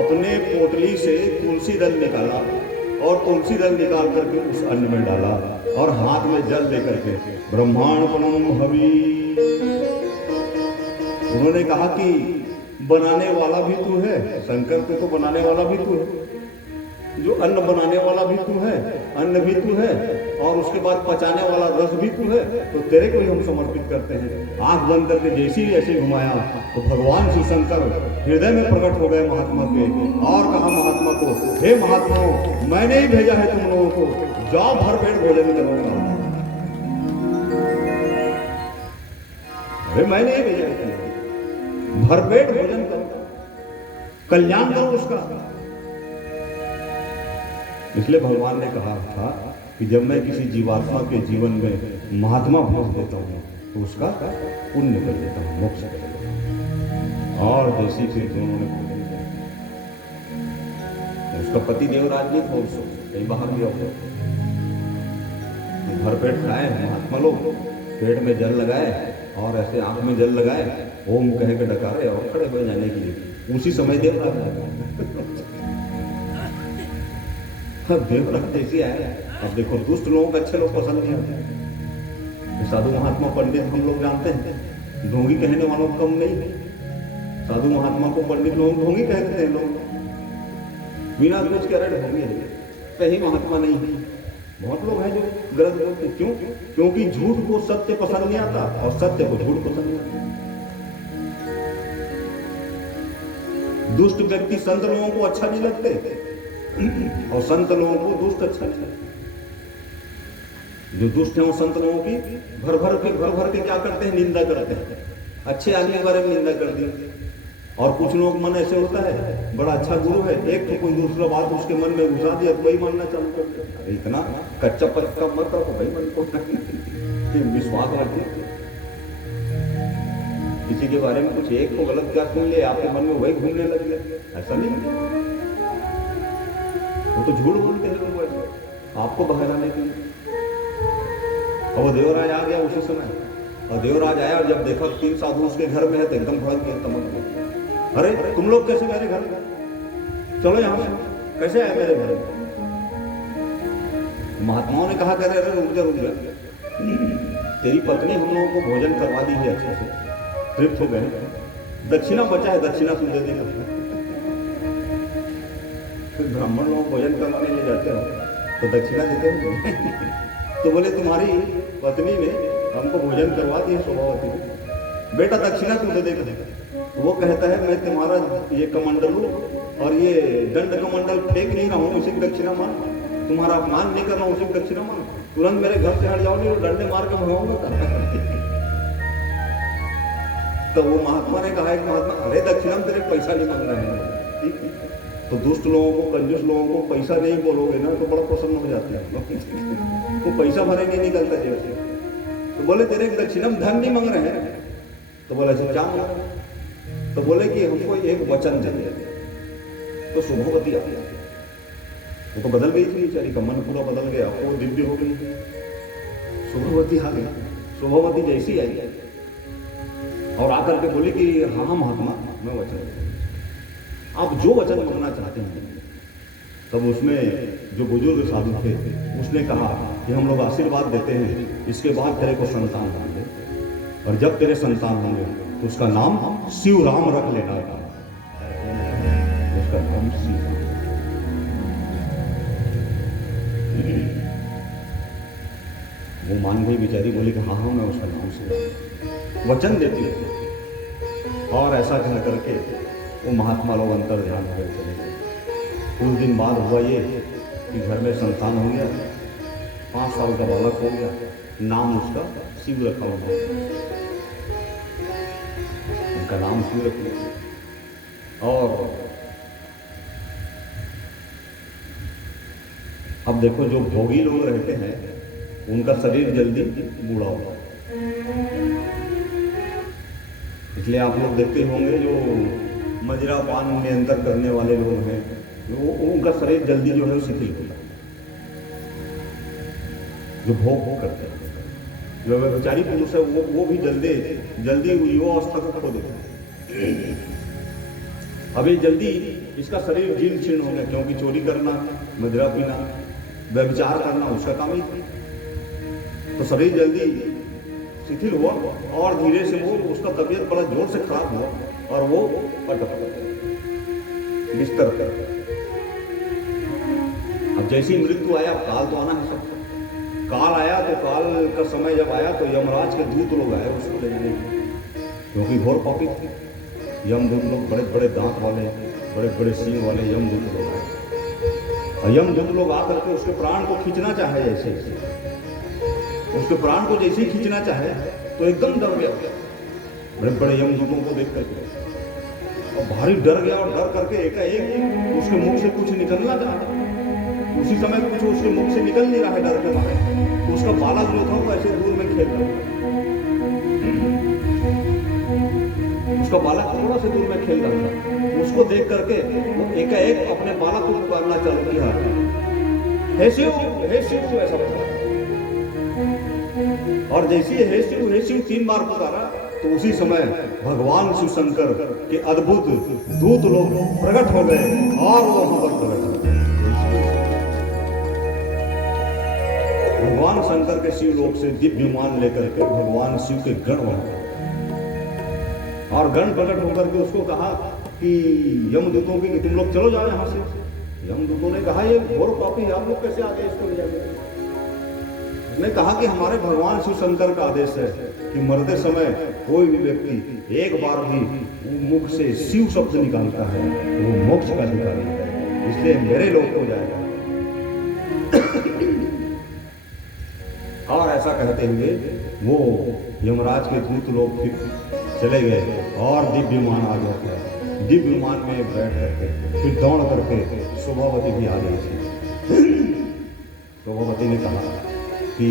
अपने पोटली से तुलसी दल निकाला और तुलसी दल निकाल करके उस अन्न में डाला और हाथ में जल लेकर के ब्रह्मार्पणम हवि। उन्होंने कहा कि बनाने वाला भी तू है, शंकर को तो बनाने वाला भी तू है, जो अन्न बनाने वाला भी तू है, अन्न भी तू है और उसके बाद पचाने वाला रस भी तू है, तो तेरे को ही हम समर्पित करते हैं। आंख बंद करके जैसे ही ऐसे घुमाया तो भगवान श्री शंकर हृदय में प्रकट हो गए महात्मा के और कहा महात्मा को, हे महात्माओं, मैंने ही भेजा है तुम लोगों को, जाओ भर पेट भोजन करो। अरे मैंने ही भेजा है तुम, भर पेट भोजन करो, कल्याण करो उसका। इसलिए भगवान ने कहा था कि जब मैं किसी जीवात्मा के जीवन में महात्मा भेज देता हूँ तो उसका पुण्य कर देता हूँ, मोक्ष कर देता हूँ। और जैसी फिर दोनों ने उसका पति देवराज नहीं था, उसको कहीं बाहर गया हो, भर पेट खाए महात्मा लोग, पेट में जल लगाए और ऐसे आंख में जल लगाए, ओम कह के डकारे और खड़े हो जाने के लिए। उसी समय देवराज आया। देवराज जैसी आया। अब देखो दुष्ट लोगों को अच्छे लोग पसंद नहीं आते। साधु महात्मा पंडित हम लोग जानते हैं, ढोंगी कहने वालों को कम नहीं। साधु महात्मा को पंडित लोग ढोंगी कह देते हैं लोग, बिना कुछ कह रहे ढोंगी है, कहीं महात्मा नहीं है। बहुत लोग हैं जो गलत बोलते। क्यों? क्योंकि झूठ को सत्य पसंद नहीं आता और सत्य को झूठ पसंद नहीं आता। दुष्ट व्यक्ति संत लोगों को अच्छा नहीं लगते और संत लोगों को दुष्ट अच्छा नहीं लगता। जो दुष्ट हैं वो संत लोगों की भर भर के क्या करते हैं, निंदा करते हैं। अच्छे आदमी के बारे में निंदा कर दी। और कुछ लोग मन ऐसे होता है, बड़ा अच्छा गुरु है, एक तो कोई दूसरा बात उसके मन में घुसा दिया तो वही मानना चालू कर दिया। इतना कच्चा पक्का मत रखो भाई, मन को विश्वास रखिए। किसी के बारे में कुछ एक को गलत क्या सुन लिया, आपके मन में वही घूमने लग गया, ऐसा नहीं। वो तो झूठ बोलते हैं लोग ऐसे, आपको बहलाने के लिए। और वो देवराज आ गया उसी समय, और देवराज आया और जब देखा 3 साधु उसके घर में है तो एकदम भड़क गया, तमक गया। अरे तुम लोग कैसे मेरे घर में, चलो यहाँ से, कैसे आए मेरे घर में? महात्माओं ने कहा, कह रहे रुक जा, तेरी पत्नी हम लोगों को भोजन करवा दी है अच्छे से, तृप्त हो गए। दक्षिणा बचा है, दक्षिणा तुम दे देना। फिर ब्राह्मण लोग भोजन करवाने ले जाते हो तो दक्षिणा देते हो। तो बोले तुम्हारी पत्नी ने हमको भोजन करवा दिया, शोभावती ने, बेटा दक्षिणा तुम दे देगा। तो वो कहता है मैं तुम्हारा ये कमंडल हूँ और ये दंड कमंडल फेंक नहीं रहा हूँ, उसी की दक्षिणा मान। तुम्हारा अपमान नहीं कर रहा हूँ, उसी की दक्षिणा मान। तुरंत मेरे घर से हट जाओ, नहीं तो डंडे मार के भगाऊंगा। तो वो महात्मा ने कहा, एक महात्मा, अरे दक्षिणा में तेरे पैसा नहीं मांग रहे हैं, ठीक है। तो दुष्ट लोगों को, कंजूस लोगों को पैसा नहीं बोलोगे ना तो बड़ा प्रसन्न हो जाते हैं। तो पैसा भरे नहीं निकलता जेब से। तो बोले तेरे दक्षिणा में धन नहीं मांग रहे हैं। तो बोला अच्छा क्या मांग रहे हैं? तो बोले कि हमको एक वचन दे दे। तो शोभावती आ गया, वो तो बदल गई थी बेचारी का मन पूरा बदल गया, वो दिव्य हो गई। शोभावती आ गई। शोभावती जैसी आई और आकर के बोली कि हाँ महात्मा, मैं वचन, आप जो वचन मांगना चाहते हैं। तब उसमें जो बुजुर्ग साधु थे उसने कहा कि हम लोग आशीर्वाद देते हैं, इसके बाद तेरे को संतान होंगे और जब तेरे संतान होंगे तो उसका नाम शिव राम रख लेना। उसका नाम शिव राम। वो मान गई बेचारी, बोली कि हाँ हाँ मैं उसका नाम से वचन देती हूँ। और ऐसा कह करके वो महात्मा लोग अंतर ध्यान हो गए चले गए। कुछ दिन बाद हुआ ये कि घर में संतान हो गया, 5 साल का बालक हो गया, नाम उसका शिव रखा हुआ। उनका नाम शिव रख लिया। और अब देखो जो भोगी लोग रहते हैं उनका शरीर जल्दी बूढ़ा होता है। इसलिए आप लोग देखते होंगे जो मदिरा पान नियंत्रण करने वाले लोग हैं, वो उनका शरीर जल्दी जो है वो शिथिल होता है। जो भोग करते हैं, जो व्यभिचारी पुरुष है वो भी जल्दी युवावस्था को खो देता है। अभी जल्दी इसका शरीर जीर्ण शीर्ण हो गया, क्योंकि चोरी करना, मदिरा पीना, व्यभिचार करना उसका काम ही था। तो शरीर जल्दी शिथिल हुआ और धीरे से वो उसका तबीयत बड़ा जोर से खराब हुआ और वो पटक बिस्तर पर। अब जैसी मृत्यु आया, काल तो आना है सबका। काल आया तो काल का समय जब आया तो यमराज के दूत लोग आए उसको ले जाने के, क्योंकि घोर पापी थे। यमदूत लोग बड़े बड़े दांत वाले, बड़े बड़े सींग वाले यमदूत लोग आए और यमदूत लोग आकर के उसके प्राण को खींचना चाहे। ऐसे उसके प्राण को जैसे ही खींचना चाहे तो एकदम डर गया, बड़े बड़े यमदूतों को देख करके, और भारी डर गया और डर करके एकाएक उसके मुख से कुछ निकलना चाहा। उसी समय कुछ उसके मुख से निकल नहीं रहा है डर के मारे, तो उसका बालक जो था वो ऐसे दूर में खेल रहा था। उसका बालक थोड़ा से दूर में खेल रहा था। उसको देख करके वो एकाएक अपने बालक को पुकारना चालू किया, हे शिव ऐसा पुकारा। और जैसे हे शिव 3 बार पुकारा तो उसी समय भगवान शिव शंकर के अद्भुत दूत लोग प्रकट हो गए और वो वहां पर प्रकट हो गए। भगवान शंकर के शिवलोक से दिव्य विमान लेकर के भगवान शिव के गण वहां, और गण प्रकट होकर के उसको कहा कि यमदूतों की, तुम लोग चलो जाओ यहां से। यमदूतों ने कहा ये घोर पापी है, आप लोग कैसे आ गए इसको ले जाके? उसने कहा कि हमारे भगवान शिव शंकर का आदेश है कि मरते समय कोई भी व्यक्ति एक बार भी मुख से शिव शब्द निकालता है तो वो मोक्ष का अधिकारी है, इसलिए मेरे लोग हो जाएगा। और ऐसा कहते हुए वो यमराज के दूत लोग चले गए और दिव्य विमान आ गया था। दिव्य विमान में बैठ करके फिर दौड़ करके शोभावती भी आ गई थी। शोभावती ने कहा कि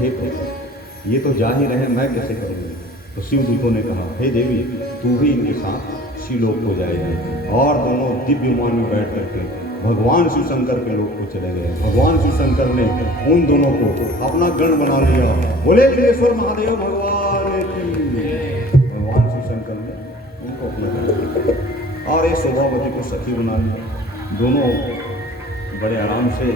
हे प्रभु, ये तो जा ही रहे, मैं कैसे करूँगी? तो शिव दूतों ने कहा, हे देवी, तू भी इनके साथ शिवलोक को जाएगी। और दोनों दिव्य विमान में बैठ करके भगवान शिव शंकर के लोक को चले गए। भगवान शिव शंकर ने उन दोनों को अपना गण बना लिया। बोले लिंगेश्वर महादेव भगवान की। भगवान शिव शंकर ने उनको अपना गण बनाया और एक शोभावती को सखी बना लिया। दोनों बड़े आराम से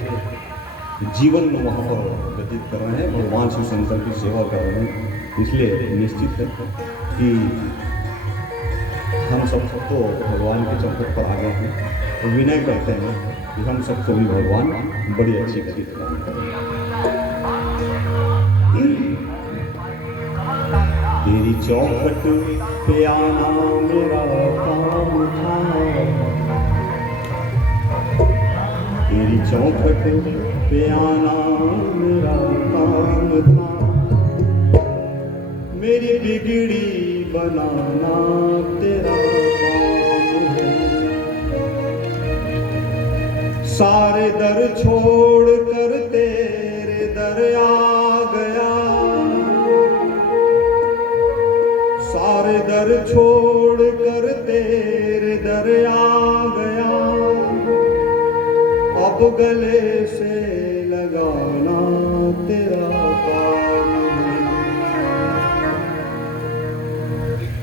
जीवन में वहाँ पर व्यतीत कर रहे हैं, भगवान शिव शंकर की सेवा कर रहे हैं। इसलिए निश्चित है कि हम सब तो भगवान के चौखट पर आ गए हैं, तो विनय करते हैं कि हम सबको भी भगवान बड़ी अच्छी गति प्रदान करें। तेरी चौखट पे आना मेरा काम था, तेरी चौखट पे आना मेरा काम था, मेरी बिगड़ी बनाना तेरा काम है। सारे दर छोड़ कर तेरे दर आ गया, सारे दर छोड़ कर तेरे दर आ गया, अब गले से लगाना तेरा काम है।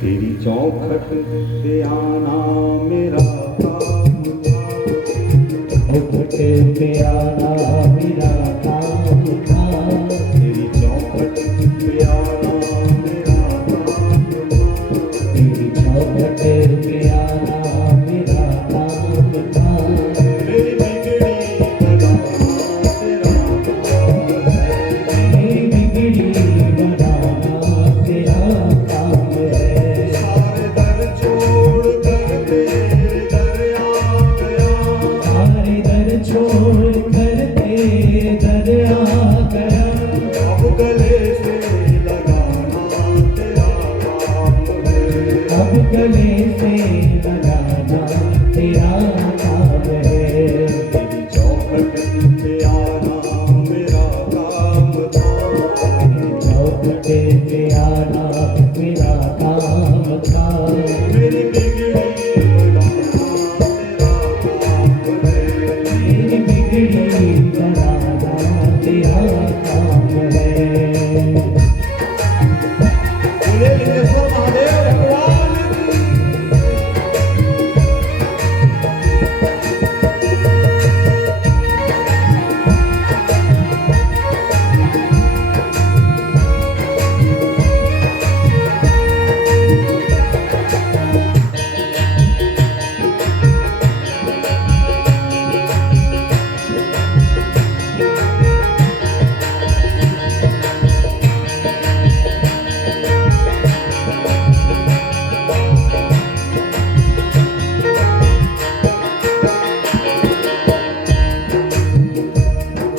तेरी चौखट पे आना मेरा काम था, चौखट पे आना मेरा काम था, तेरी चौखट पे आना मेरा काम था, तेरी चौखट पे आना मेरा काम था, मेरी बिगड़ी बनाना तेरा काम है। मेरी बिगड़ी बनाना तेरा काम है। सारे दर छोड़ कर तेरे दर आ गया, सारे दर छोड़ कर तेरे दर आ गया, अब गले से लगाना तेरा काम है। अब गले से लगाना तेरा काम है। तेरी चौखट पे आना मेरा काम था, चौखट पे आना मेरा काम था, मेरी बिगड़ी बनाना तेरा काम है। मेरी बिगड़ी बनाना तेरा काम है। बोले लिंगेश्वर महादेव भगवान की।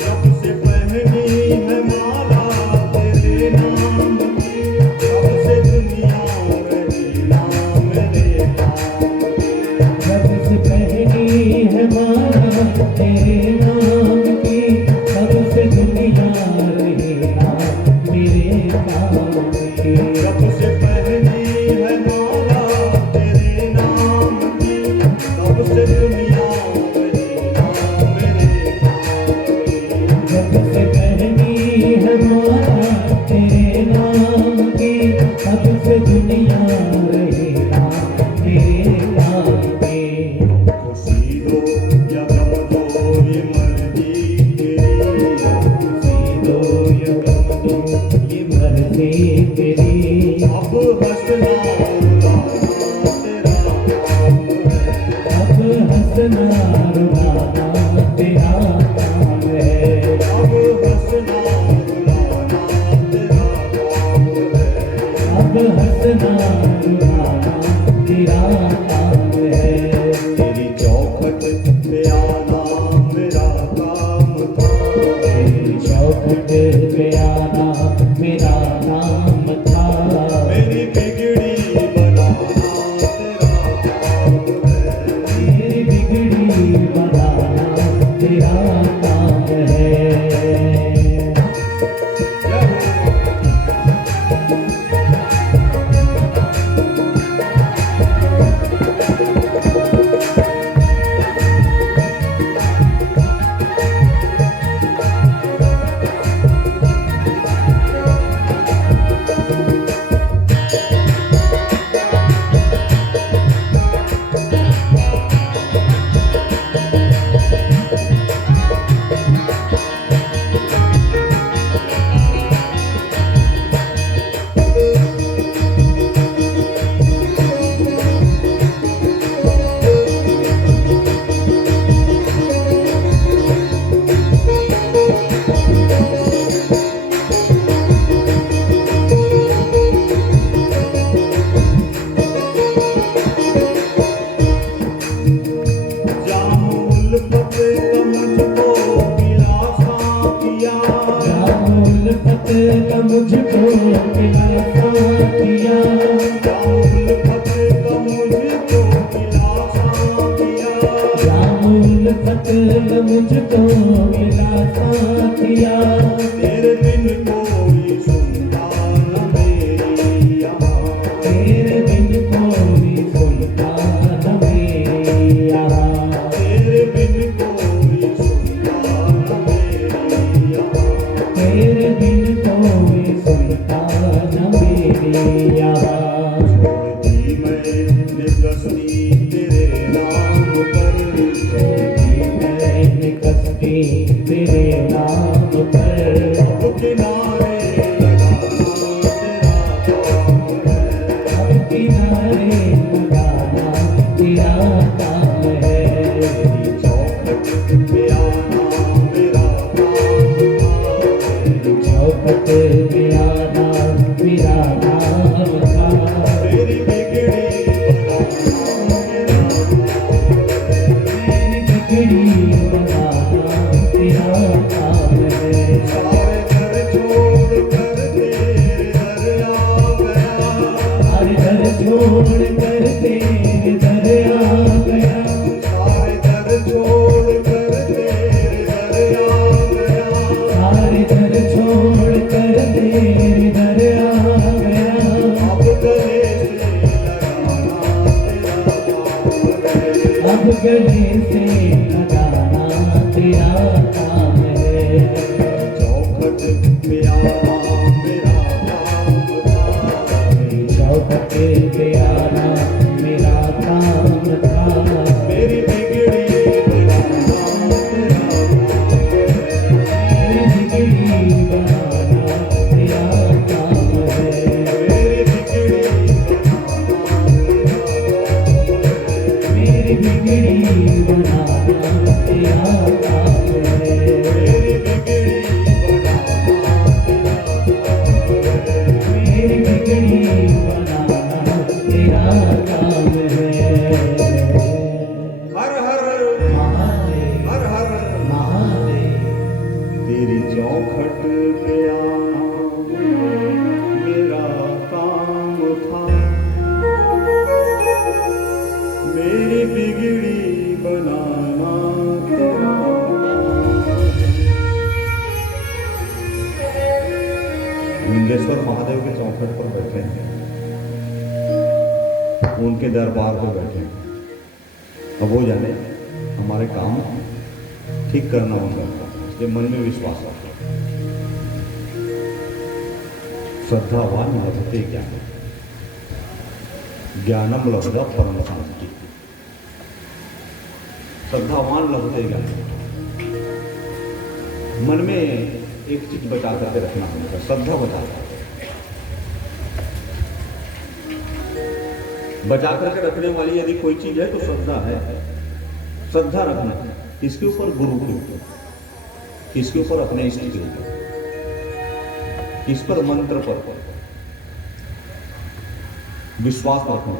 जब से पहनी है माला तेरे नाम की, तब से दुनिया रही नाम मेरे काम की। जब से पहली है माला तेरे नाम की, तब से दुनिया रही नाम मेरे काम की। जब से पहनी है माला तेरे नाम की, तब से दुनिया रही नाम मेरे काम की। जब से पहली है माला तेरे नाम की, तब से दुनिया रही नाम मेरे काम की। खुशी दो या गम दो ये मर्जी तेरी, खुशी दो या गम दो ये मर्जी तेरी, अब हंसना रुलाना तेरा काम है। अब हंसना रुलाना तेरा काम है। अब हंसना रुलाना तेरा काम है। अब हंसना रुलाना तेरा काम है। तेरी चौखट पे आना मेरा काम था, तेरी चौखट पे आना मेरा काम था, मेरी बिगड़ी बनाना तेरा काम है। मेरी बिगड़ी बनाना तेरा काम है। न मुझको मिला साथिया, तेरे बिन कोई सुनता न मेरी यहाँ, तेरे बिन कोई सुनता न मेरी यहाँ, तेरे बिन कोई सुनता न मेरी यहाँ, तेरे बिन कोई सुनता न मेरी यहाँ। छोड़ दी मैंने कस्ती तेरे नाम पर, मैंने कस्ती तेरे नाम पर, अब किनारे लगाना तेरा काम है, अब किनारे लगाना तेरा काम है। तेरी चौखट पे आना मेरा काम था, चौखट में आना मेरा नाम था, तेरी बिगड़ी बनाना मेरा काम है, मेरी बिगड़ी बनाना तेरा काम है। सारे घर छोड़ कर तेरे दर आ गया, हर घर छोड़ कर तेरे दर आ गया, सारे घर छोड़ कर तेरे दर आ गया, सारे घर छोड़ कर तेरे दर आ गया। अब गले से लगाना तेरा काम है, अब गले से लगाना तेरा काम है। चौखट पे आना मेरा काम था, चौखट पे आना मेरा काम था, मेरी बिगड़ी बनाना तेरा काम है, मेरी बिगड़ी बनाना तेरा काम है, मेरी बिगड़ी मेरी बिगड़ी बनाना तेरा काम है, मेरी बिगड़ी बनाना तेरा काम है, मेरी बिगड़ी बनाना तेरा काम है। हर हर महादेव हर हर महादेव, तेरी चौखट पे आना मेरा काम था, मेरी बिगड़ी बनाना तेरा काम। लिंगेश्वर महादेव के चौखट पर बैठे हैं, उनके दरबार पर बैठे हैं। अब वो जाने हमारे काम ठीक करना उनका काम, ये मन में विश्वास रखो। श्रद्धावान लभते ज्ञान, ज्ञानम लभदा परम शांति। श्रद्धावान लभते ज्ञान, मन में एक चीज बचा करके रखना होगा, श्रद्धा बचा करके रखने वाली यदि कोई चीज है तो श्रद्धा है। श्रद्धा रखना किसके ऊपर? गुरु के ऊपर। किसके ऊपर? अपने इष्ट के ऊपर। किस पर? मंत्र पर विश्वास रखना,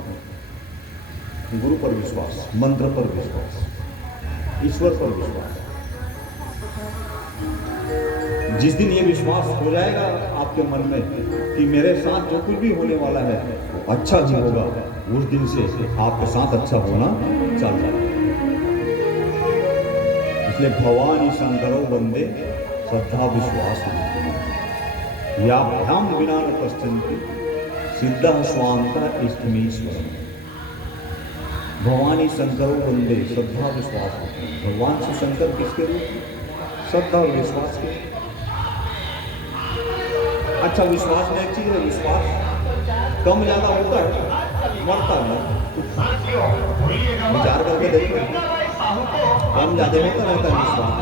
गुरु पर विश्वास, मंत्र पर विश्वास, ईश्वर पर विश्वास। जिस दिन ये विश्वास हो जाएगा आपके मन में कि मेरे साथ जो कुछ भी होने वाला है वो अच्छा ही होगा, उस दिन से आपके साथ अच्छा होना चल जाएगा। इसलिए भवानी शंकरो वंदे श्रद्धा विश्वास या भ्याम बिना न पश्चंती सिद्ध स्वांता इष्टमीश्वर। भवानी शंकरो वंदे श्रद्धा विश्वास। भगवान से शंकर किसके रूप? श्रद्धा और विश्वास के। अच्छा, विश्वास में एक चीज है, विश्वास कम ज्यादा होता है, मरता नहीं। विचार करके देखो, कम ज्यादा होता रहता है विश्वास।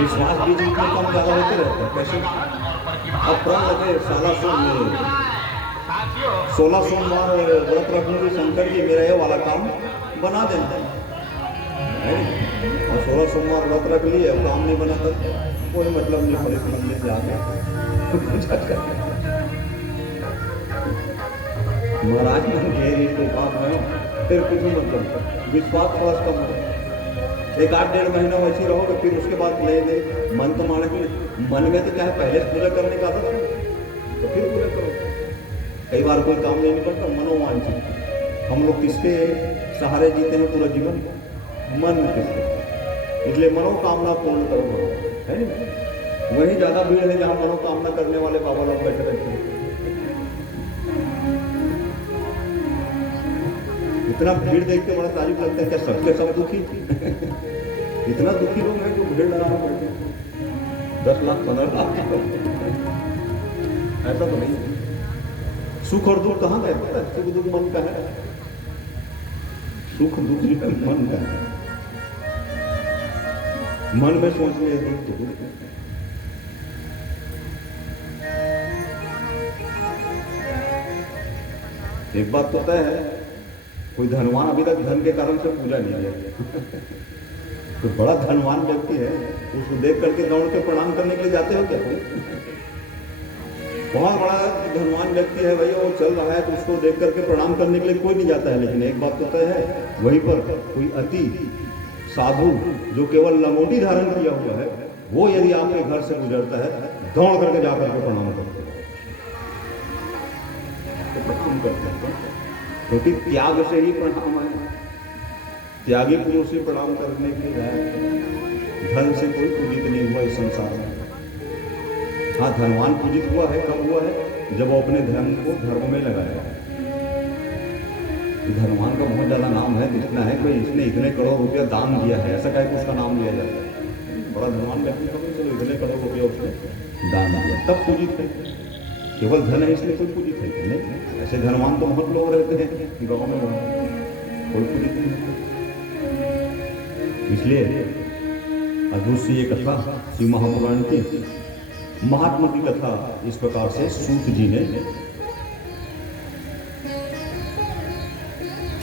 विश्वास बीच बीच में कम ज्यादा होते रहता है। कैसे? अब प्रण लगे 16 सोमवार व्रत रखूंगी शंकर जी, मेरा ये वाला काम बना देना है। और 16 सोमवार व्रत रख लिए, अब काम नहीं बना था, कोई मतलब नहीं। पुलिस मंदिर जाके महाराज घेरी तो काम है, फिर कुछ भी मतलब विश्वास थोड़ा कम है। 1-8 महीना वैसे रहोगे, फिर उसके बाद ले ले मन तो माने कि मन में तो क्या है, पहले पूजा करने का आदत है तो फिर पूजा करो। कई बार कोई काम नहीं निकलता, मनोवांछित हम लोग किसके सहारे जीते हैं पूरा जीवन? मन के। इसलिए मनोकामना पूर्ण करो, है नहीं? वही ज्यादा भीड़ है जहां मनोकामना करने वाले बाबा लोग बैठे रहते हैं। इतना भीड़ देख के बड़ा तारीफ लगता है, क्या सबके सब दुखी? इतना दुखी लोग हैं जो भीड़ लगा बैठे, 10 लाख 15 लाख। ऐसा तो नहीं। सुख और दुख कहाँ गए? पता है? सुख दुख मन का है। सुख दुख जो है मन का है। मन में सोचने दुख तो दुख। एक बात तो तय है, कोई धनवान अभी तक धन के कारण से पूजा नहीं किया। कोई बड़ा धनवान व्यक्ति है, उसको देख करके दौड़ के प्रणाम करने के लिए जाते हो क्या? बहुत बड़ा धनवान व्यक्ति है भैया, वो चल रहा है तो उसको देख करके प्रणाम करने के लिए कोई नहीं जाता है। लेकिन एक बात तो तय है, वहीं पर कोई अति साधु जो केवल लंगोटी धारण किया हुआ है, वो यदि आपके घर से गुजरता है, दौड़ करके जाकर के प्रणाम करते हैं। तो प्रणाम करते हैं क्योंकि त्याग से ही प्रणाम है। त्यागी पुरुष से प्रणाम करने के लिए धन से कोई पूजित नहीं हुआ इस संसार में। हाँ, धनवान पूजित हुआ है, कब हुआ है? जब वो अपने धन को धर्म में लगाया। धनवान का बहुत ज्यादा नाम है, इतना है कि इसने इतने करोड़ रुपया दान दिया है, ऐसा कह के उसका नाम लिया जाता है। बड़ा धनवान व्यक्ति का भी चलो इतने करोड़ रुपया उसने दान दिया, तब पूजित है। केवल धन है इसलिए कोई पूजित है नहीं। ऐसे धनवान तो बहुत लोग रहते हैं गाँव में, कोई पूजित नहीं। इसलिए अद्भुत सी ये कथा श्री महापुराण की, महात्मा की कथा इस प्रकार से सूत जी ने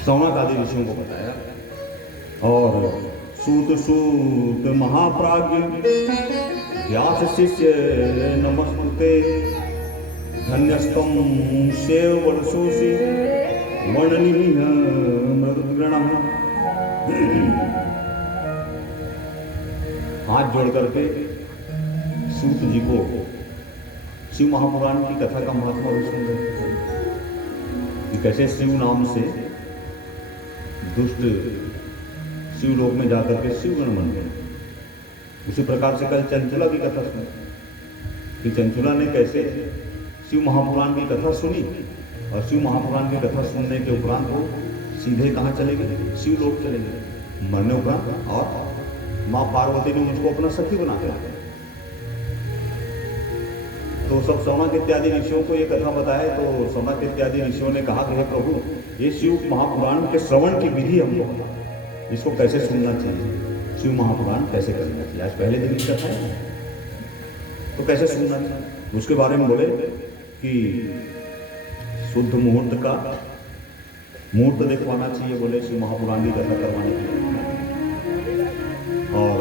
शौनक आदि ऋषियों को बताया। और सूत महाप्राज्ञ व्यास शिष्य नमस्तुते, धन्यस्तम सेव वर्षोषि वर्णनीय नरुद्गणः। हाथ जोड़ करके सूत जी को शिव महापुराण की कथा का महात्मा भी सुन रहे कि कैसे शिव नाम से दुष्ट शिवलोक में जाकर के शिवगण बन गए। उसी प्रकार से कल चंचुला की कथा सुनी कि चंचुला ने कैसे शिव महापुराण की कथा सुनी, और शिव महापुराण की कथा सुनने के उपरांत वो सीधे कहाँ चले गए? शिवलोक चले गए मरने उपरांत। और माँ पार्वती ने मुझको अपना सखी बना दिया। तो सब शौनक इत्यादि ऋषियों को ये कथा बताए, तो शौनक इत्यादि ऋषियों ने कहा कि हे प्रभु, ये शिव महापुराण के श्रवण की विधि हमको बता, इसको कैसे सुनना चाहिए, शिव महापुराण कैसे करना चाहिए। आज पहले दिन की कथा है तो कैसे सुनना चाहिए, उसके बारे में बोले कि शुद्ध मुहूर्त का मुहूर्त देखवाना चाहिए, बोले शिव महापुराण की कथा करवाने के लिए। और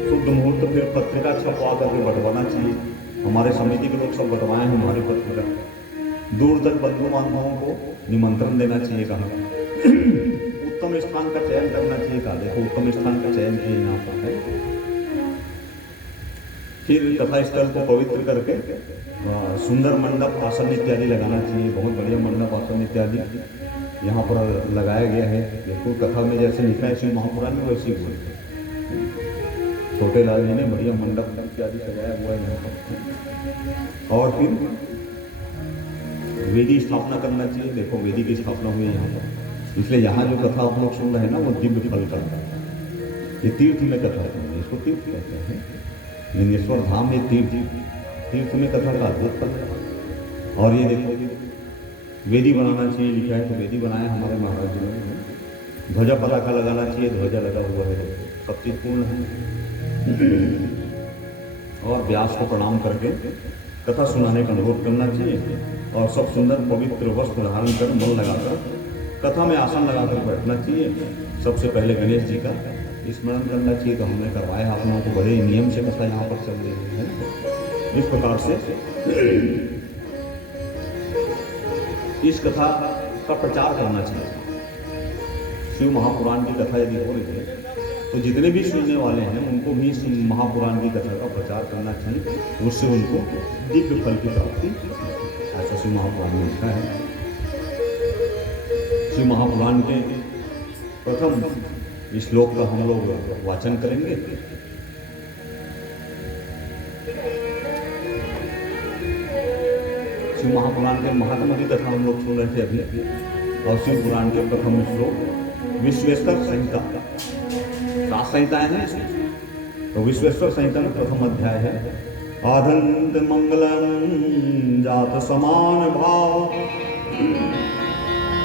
शुद्ध मुहूर्त फिर पत्रिका छपवा करके बंटवाना चाहिए। हमारे समिति के लोग सब बंटवाए हैं हमारी पत्रिका। दूर तक बंधु बांधवों को निमंत्रण देना चाहिए। कहा उत्तम स्थान का चयन करना चाहिए। कहा देखो उत्तम स्थान का चयन किए यहाँ पर है। फिर कथा स्थल को पवित्र करके सुंदर मंडप आसन इत्यादि लगाना चाहिए। बहुत बढ़िया मंडप आसन इत्यादि यहाँ पर लगाया गया है। देखो कथा में जैसे लिखा है शिव महापुराण में, वैसे ही छोटे लाल जी ने बढ़िया मंडप इत्यादि सजाया हुआ है यहाँ पर। और फिर वेदी स्थापना करना चाहिए। देखो वेदी की स्थापना हुई है यहाँ पर, इसलिए यहाँ जो कथा आप लोग सुन रहे हैं ना, वो दिव्य फल का ये तीर्थ में कथा है, इसको तीर्थ कहते हैं। लिंगेश्वर धाम ये तीर्थ में कथा का अद्भुत फल है। और ये देखो वेदी बनाना चाहिए लिखा है, तो वेदी बनाया हमारे महाराज जी ने। ध्वजा पताका लगाना चाहिए, ध्वजा लगा हुआ है, सब चीज पूर्ण है। और व्यास को प्रणाम करके कथा सुनाने का अनुरोध करना चाहिए। और सब सुंदर पवित्र वस्त्र धारण कर मन लगाकर कथा में आसन लगाकर बैठना चाहिए। सबसे पहले गणेश जी का स्मरण करना चाहिए। तो हमने करवाया आप लोगों को, बड़े नियम से कथा यहाँ पर चल रही है। इस प्रकार से इस कथा का प्रचार करना चाहिए। शिव महापुराण की कथा यदि हो रही है तो जितने भी सुनने वाले हैं उनको भी इस महापुराण की कथा का प्रचार करना चाहिए। उससे उनको दिव्य फल की प्राप्ति, ऐसा शिव महापुराण में लिखा है। शिव महापुराण के प्रथम श्लोक का हम लोग वाचन करेंगे। शिव महापुराण के महात्मा की कथा हम लोग सुन रहे थे अभी, और शिव पुराण के प्रथम श्लोक विश्वेश्वर संहिता, 7 संहिताएं हैं इसमें, तो विश्वेश्वर संहिता में प्रथम अध्याय है आधंत मंगलम जात समान भाव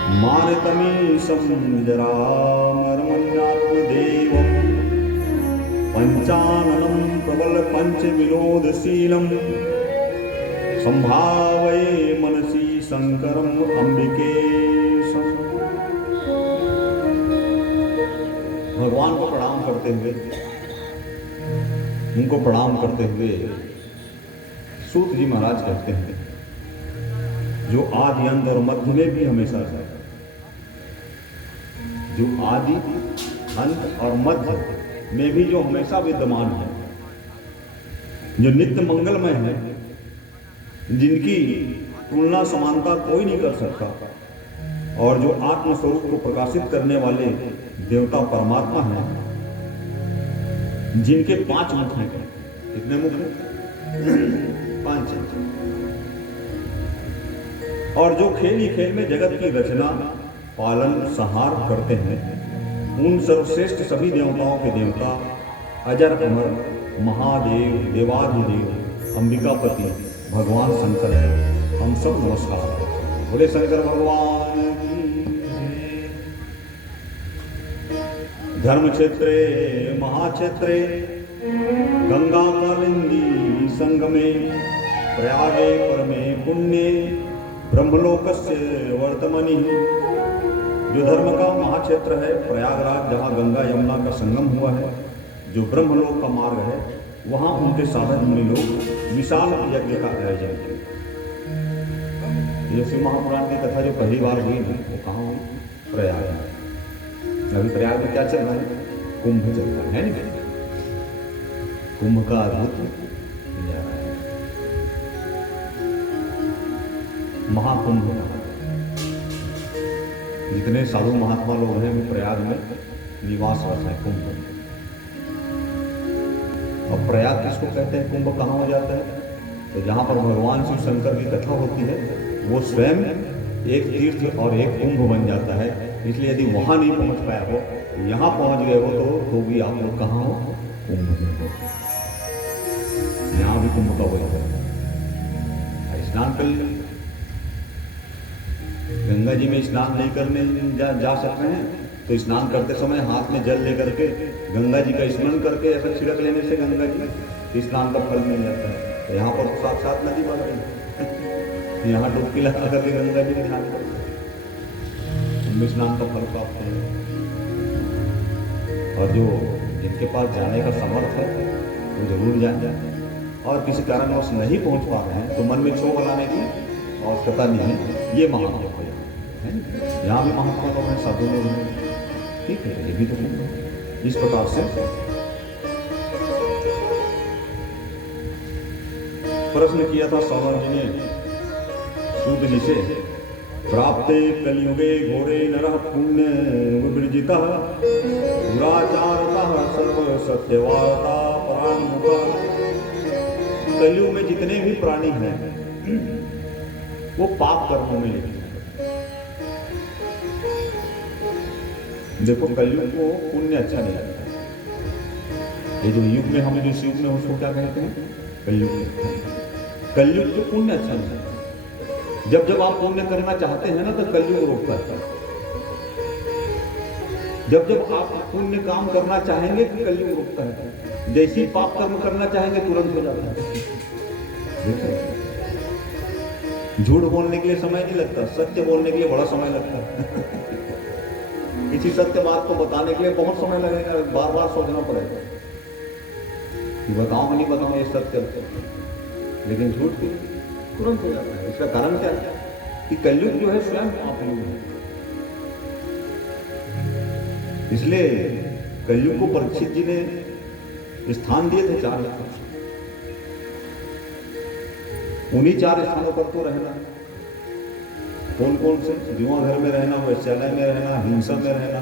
मानतमीशं जरामरमन्यात्मदेवं पंचाननं प्रबल पंच विनोदशीलं संभावये मनसि शंकरम अंबिकेशं। भगवान को प्रणाम करते हुए, उनको प्रणाम करते हुए सूत जी महाराज कहते हैं, जो आदि अंत और मध्य में भी हमेशा है, जो आदि अंत और मध्य में भी जो हमेशा विद्यमान है, जो नित्य मंगलमय है, जिनकी तुलना समानता कोई नहीं कर सकता, और जो आत्म स्वरूप को प्रकाशित करने वाले देवता परमात्मा हैं, जिनके 5 मुख हैं। कितने मुख हैं? 5। और जो खेल ही खेल में जगत की रचना पालन संहार करते हैं, उन सर्वश्रेष्ठ सभी देवताओं के देवता अजर अमर महादेव देवाधिदेव अंबिकापति भगवान शंकर है। हम सब नमस्कार बोले शंकर भगवान की। धर्म क्षेत्रे महाक्षेत्रे गंगा कालिंदी संगमे प्रयागे परमे पुण्ये ब्रह्मलोकस्य वर्तमनि। जो धर्म का महाक्षेत्र है प्रयागराज, जहाँ गंगा यमुना का संगम हुआ है, जो ब्रह्मलोक का मार्ग है, वहाँ उनके साधक मुनि लोग विशाल यज्ञ का आयोजन किए। ये शिव महापुराण की कथा जो पहली बार हुई ना, वो कहाँ हुई? प्रयाग में। अभी प्रयाग में क्या चल रहा है? कुंभ चल रहा है ना? कुंभ का अद्भुत महाकुंभ। जितने साधु महात्मा लोग हैं प्रयाग में निवासरत है कुंभ। और प्रयाग किसको कहते हैं? कुंभ कहाँ हो जाता है? तो जहाँ पर भगवान शिव शंकर की कथा होती है, वो स्वयं एक तीर्थ और एक कुंभ बन जाता है। इसलिए यदि वहाँ नहीं पहुँच पाया हो, यहाँ पहुँच गए हो तो भी आप लोग कहाँ हो? कुंभ में हो। यहाँ भी कुंभ का वही है। स्नान कर गंगा जी में स्नान नहीं करने जा सकते हैं, तो स्नान करते समय हाथ में जल लेकर के गंगा जी का स्मरण करके ऐसा छिड़क लेने से गंगा जी स्नान का फल मिल जाता है। तो यहाँ पर साक्षात नदी बन रही है, यहाँ डुबकी लगा करके गंगा जी में ध्यान करते हैं, स्नान का फल प्राप्त है। और जो जिनके पास जाने का समर्थ है वो जरूर जाए, और किसी कारणवश नहीं पहुँच पा रहे हैं तो मन में क्षोभ लाने की आवश्यकता नहीं है। ये महात्मा है, यहाँ भी महात्मा लोग हैं, साधु लोग हैं, ठीक है, ये भी तो इस प्रकार से प्रश्न किया था सौनक जी ने सूत जी से, प्राप्ते कलियुगे घोरे नरः पुण्य विवर्जितः दुराचारतः सर्व सत्यवार्ता परान्मुखः। कलियुग में जितने भी प्राणी हैं वो पाप कर्मों में लिप्त हैं। देखो कलयुग को पुण्य अच्छा नहीं लगता। ये जो युग में हम जिस युग में उसको क्या कहते हैं? कलयुग। कलयुग को पुण्य अच्छा नहीं लगता। जब जब आप पुण्य करना चाहते हैं ना, तो कलयुग रोकता है। जब जब आप पुण्य काम करना चाहेंगे तो कलयुग रोकता है। जैसे ही पाप कर्म करना चाहेंगे तुरंत हो जाता है। झूठ बोलने के लिए समय नहीं लगता, सत्य बोलने के लिए बड़ा समय लगता है। किसी सत्य बात को बताने के लिए बहुत समय लगेगा, बार बार सोचना पड़ेगा कि बताऊं नहीं बताऊं ये सत्य। लेकिन झूठ भी तुरंत हो जाता है। इसका कारण क्या है? कि कलयुग जो है स्वयं पाप युग है। इसलिए कलयुग को परीक्षित जी ने स्थान दिए थे 4। उन्हीं 4 स्थानों पर तो रहना। कौन कौन से? जुआ घर में रहना, वैश्यालय में रहना, हिंसा में रहना,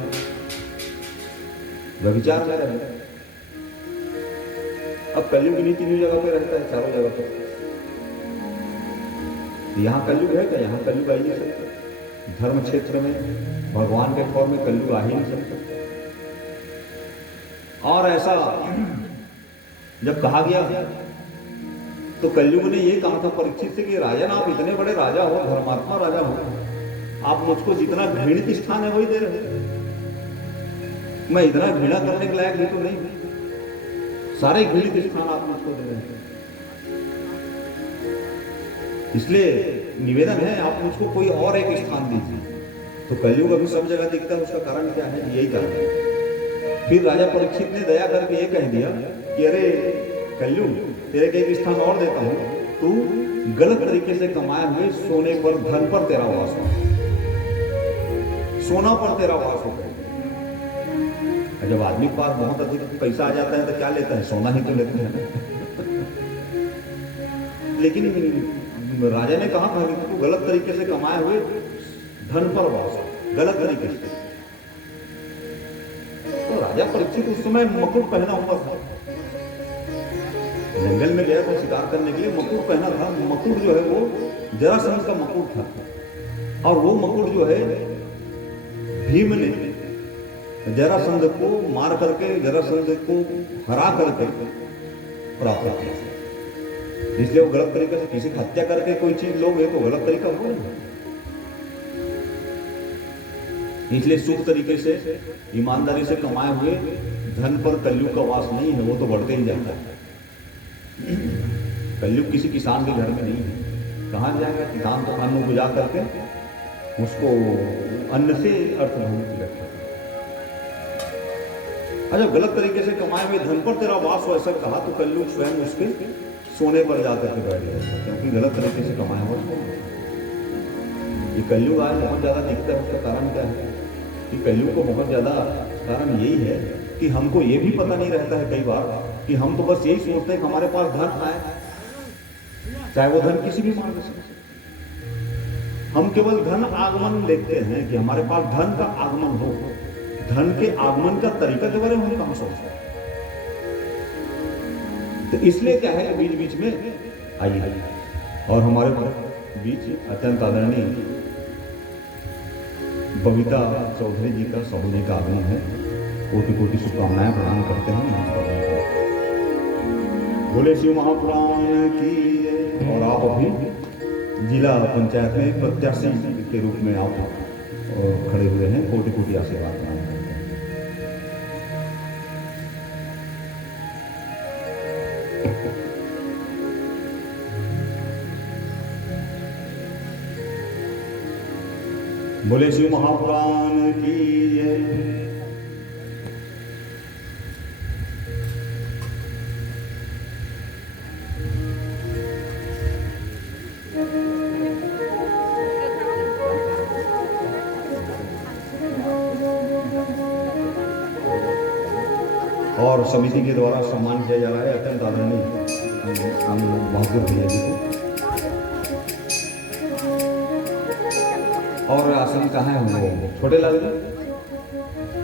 व्यभिचार में रहना। अब कलयुग इन्हीं तीनों जगह पे रहता है, चारों जगह पे। यहाँ कलयुग है क्या? यहाँ कलयुग आ ही नहीं सकता। धर्म क्षेत्र में भगवान के ठौर में कलयुग आ ही नहीं सकता। और ऐसा जब कहा गया तो कलयुग ने ये कहा था परीक्षित से कि राजन, आप इतने बड़े राजा हो, धर्मात्मा राजा हो, आप मुझको जितना घृणित स्थान है वही दे रहे हो। मैं इतना घृणा करने के लायक भी तो नहीं, सारे घृणित स्थान आप मुझको दे रहे हैं। इसलिए निवेदन है, आप मुझको कोई और एक स्थान दीजिए। तो कलयुग अभी सब जगह दिखता है, उसका कारण क्या है? यही कारण है। फिर राजा परीक्षित ने दया करके ये कह दिया कि अरे कलयुग, तेरे के एक स्थान और देता हूं, तू गलत तरीके से कमाए हुए सोने पर, धन पर तेरा वास हो, सोना पर तेरा वास हो। जब आदमी के पास बहुत अधिक पैसा आ जाता है तो क्या लेता है? सोना ही तो लेते हैं। लेकिन राजा ने कहा था कि तू गलत तरीके से कमाए हुए धन पर वास हो, गलत तरीके से। तो राजा परीक्षित उस समय मुकुट पहना हुआ था, जंगल में गया तो शिकार करने के लिए मुकुट पहना था। मुकुट जो है वो जरासंध का मुकुट था, और वो मुकुट जो है भीम ने जरासंध को मार करके, जरासंध को हरा करके प्राप्त किया। इसलिए वो गलत तरीके से किसी की हत्या करके कोई चीज लोगे तो गलत तरीका होगा। इसलिए शुभ तरीके से, ईमानदारी से कमाए हुए धन पर कलयुग का वास नहीं है, वो तो बढ़ते ही जाता है। कलयुग किसी किसान के घर में नहीं है। कहाँ जाएगा? किसान तो अन्न उपजा करके उसको अन्न से अर्थभूत लगता है। अच्छा, गलत तरीके से कमाए हुए धन पर तेरा वास हो, ऐसा कहा तो कलयुग स्वयं उसके सोने पर जाकर के बैठ गया, क्योंकि गलत तरीके से कमाया हुआ सोना। ये कलयुग आज बहुत ज्यादा दिखता है। उसका कारण क्या है? कि कलयुग को बहुत ज्यादा कारण यही है कि हमको ये भी पता नहीं रहता है कई बार कि हम तो बस यही सोचते हैं कि हमारे पास धन आए, चाहे वो धन किसी भी मार्ग से। हम केवल धन आगमन देखते हैं कि हमारे पास धन का आगमन हो, धन के आगमन का तरीका के बारे में हम कहां सोचते हैं। तो इसलिए क्या है, बीच बीच में आइए और हमारे बीच अत्यंत आदरणीय बबीता चौधरी जी का, सौभाग्य का आगमन है। कोटि कोटि शुभकामनाएं प्रदान करते हैं। बोले शिव महापुराण की। और आप अभी जिला पंचायत में प्रत्याशी के रूप में आप खड़े हुए हैं। कोटि कोटि आशीर्वाद प्रदान करते हैं। बोले शिव महापुराण की जय। और समिति के द्वारा सम्मान किया जा रहा है अत्यंत आदरणीय बहादुर भैया जी को। और आसन कहाँ है? वो छोटे लाल जी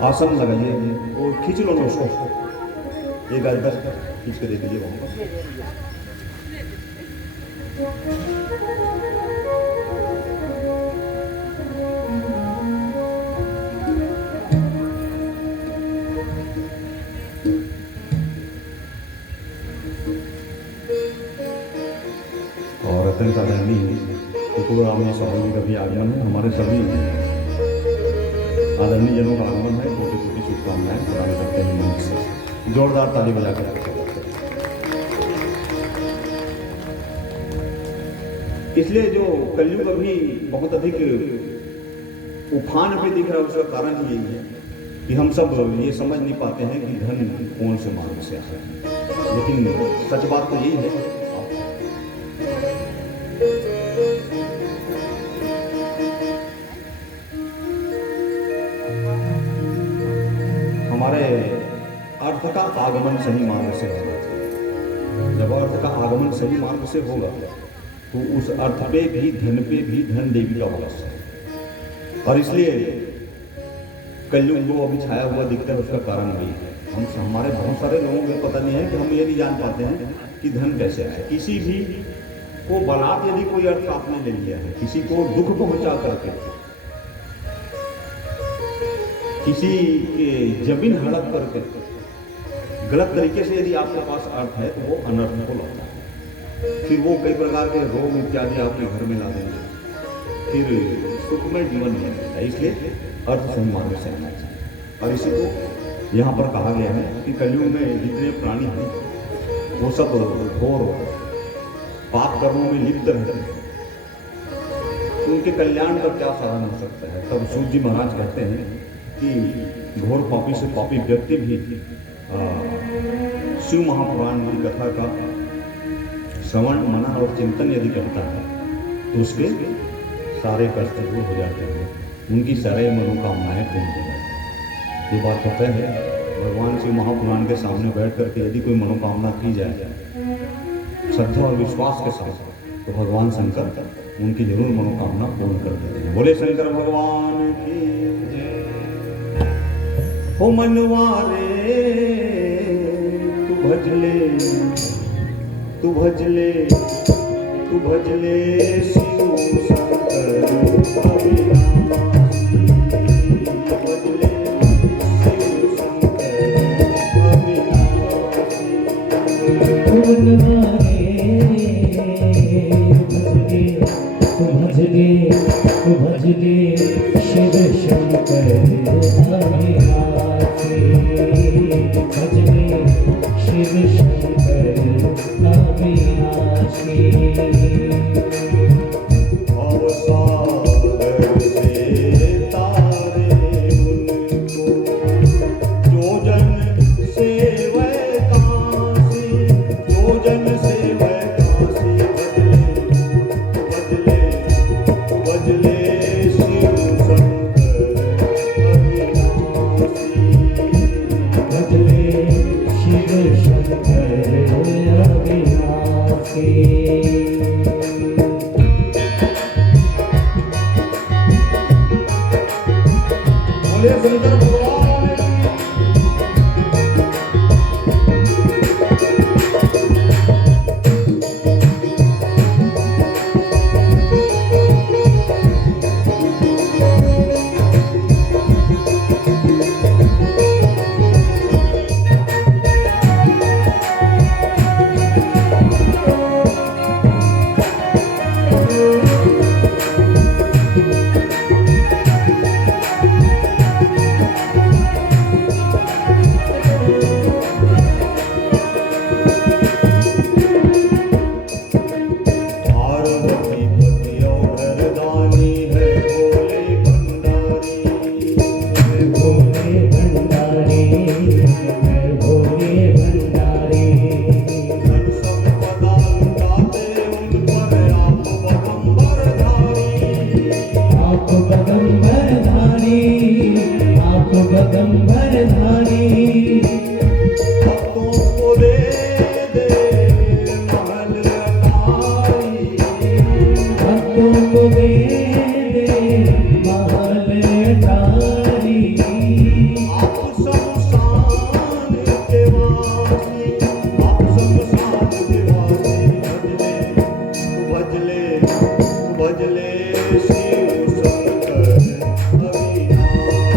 आसन लगाइए, वो खींच लो ना उसको, एक गाड़ी पर खींच के दे दीजिए वहाँ पर। और अत्यंत आदरणीय रामजी स्वामी का भी आगमन है। हमारे सभी आदरणीय जनों का आगमन है। कोटि कोटि शुभकामनाएं प्रदान करते हैं मन से। जोरदार ताली बजाकर। इसलिए जो कलयुग अभी बहुत अधिक उफान पे दिख रहा है, उसका कारण यही है कि हम सब ये समझ नहीं पाते हैं कि धन कौन से मार्ग से आता है। लेकिन सच बात तो यही है। हमारे अर्थ का आगमन सही मार्ग से होगा। जब अर्थ का आगमन सही मार्ग से होगा तो उस अर्थ पे भी, धन पे भी धन देवी का वास है। और इसलिए कलयुग जो अभी छाया हुआ दिखता है उसका कारण भी है। हमारे बहुत सारे लोगों को पता नहीं है कि हम ये नहीं जान पाते हैं कि धन कैसे आए। किसी भी को बलात् यदि कोई अर्थ आपने ले लिया है, किसी को दुख पहुंचा करके, किसी के जमीन हड़प करके गलत तरीके से यदि आपके पास अर्थ है तो वो अनर्थ को लाता है। फिर वो कई प्रकार के रोग इत्यादि आपके घर में ला देंगे, फिर सुखमय जीवन नहीं मिलता। इसलिए अर्थ सही मार्ग से आना चाहिए। और इसी को यहाँ पर कहा गया है कि कलयुग में जितने प्राणी हैं वो सब घोर पाप कर्मों में लिप्त रहते हैं, तो उनके कल्याण का क्या साधन हो सकता है। तब सूत जी महाराज कहते हैं कि घोर पापी से पापी व्यक्ति भी शिव महापुराण की कथा का श्रवण मनन और चिंतन यदि करता है तो उसके सारे कष्ट दूर हो जाते हैं, उनकी सारे मनोकामनाएं पूर्ण हो जाती हैं। ये बात पता है, भगवान शिव महापुराण के सामने बैठ करके यदि कोई मनोकामना की जाए श्रद्धा और विश्वास के साथ, तो भगवान शंकर उनकी जरूर मनोकामना पूर्ण कर देते हैं। बोले शंकर भगवान की जय। हो मनवारे तू भजले, तू भजले, तू भजले शिव शंकर अविनाशी, भजले शिव शंकर अविनाशी। तू भजले शिव शंकर अविनाशी, भजले शिव शंकर अविनाशी। अवसागर से तारे उनको, जो जन सेवै काशी, जो जन सेवै काशी। भजले, भजले, भजले शिव शंकर अविनाशी, भजले शिव शंकर अविनाशी। बोले शंकर भगवान की। पार्वती पति औघरदानी है भोले भंडारी, मैं भोले भंडारी, मैं भोले भंडारी। धन संपदा लुटाते उन पर आप बगंबरधारी, आप बगंबरधारी, आप बगंबरधारी। भक्तों को दे दे महल अटारी, भक्तों को दे दे महल अटारी। आप शमशान के वासी, आप शमशान के वासी। भजले, भजले, भजले शिव शंकर अविनाशी,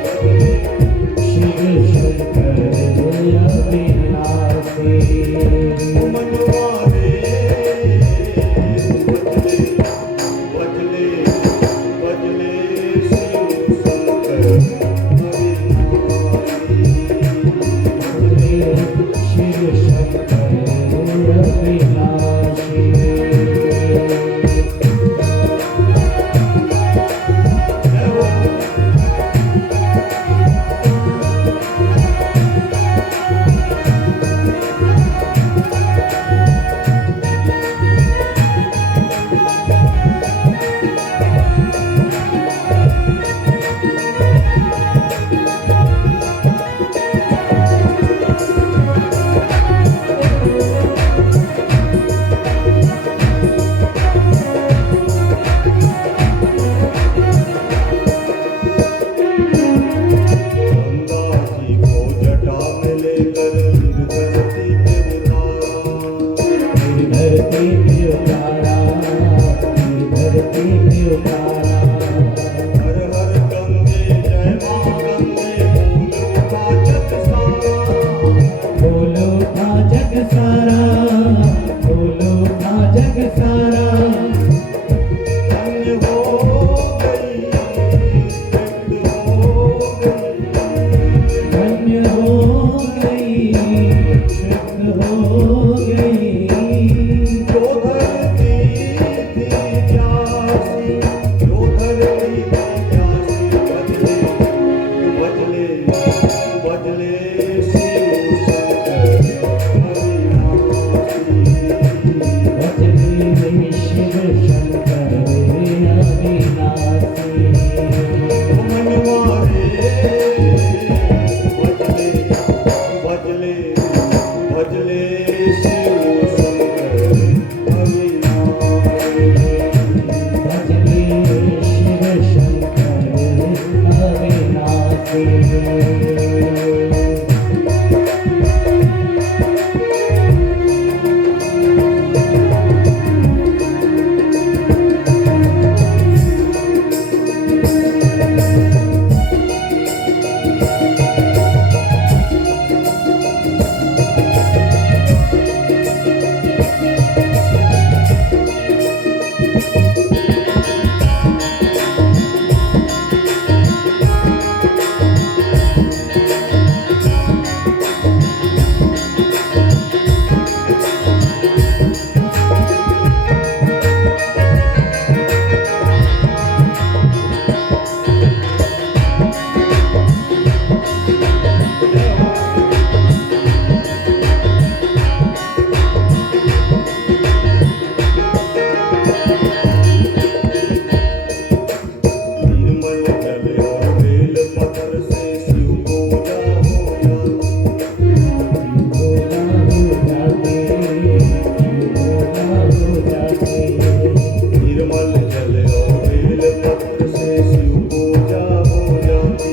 भजले नाचे। निर्मल जल और बेल पत्र से शिव पूजा हो जाती। निर्मल जल और बेल पत्र से शिव पूजा हो जाती।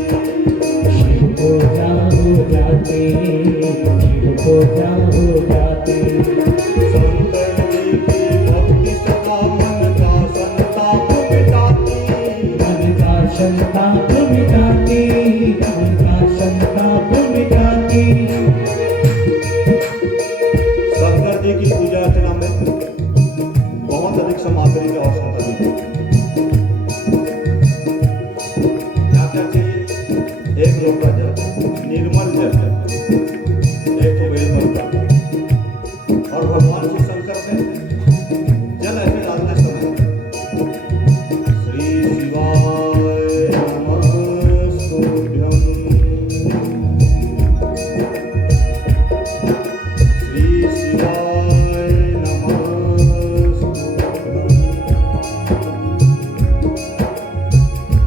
शिव पूजा हो जाती, शिव पूजा हो जाती। शंकर जी की भक्ति सदा मन का संताप मिटाती। मन का संताप मिटाती, मन का संताप मिटाती। शंकर जी की पूजा अर्चना में बहुत अधिक सामग्री की आवश्यकता होती है। क्या क्या चाहिए? एक लोटा जल, निर्मल जल, एक बेलपत्र और भगवान शिव शंकर में जल ऐसे डालते समय श्री शिवाय नमस्तुभ्यं, श्री शिवाय नमस्तुभ्यं,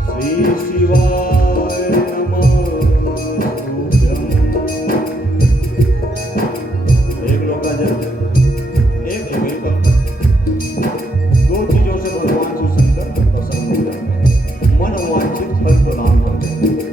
श्री शिवाय नमस्तुभ्यं। एक लोटा जल, एक बेलपत्र, दो चीजों से भगवान शिव शंकर प्रसन्न हो जाते हैं, मन वांछित फल प्रदान करते हैं।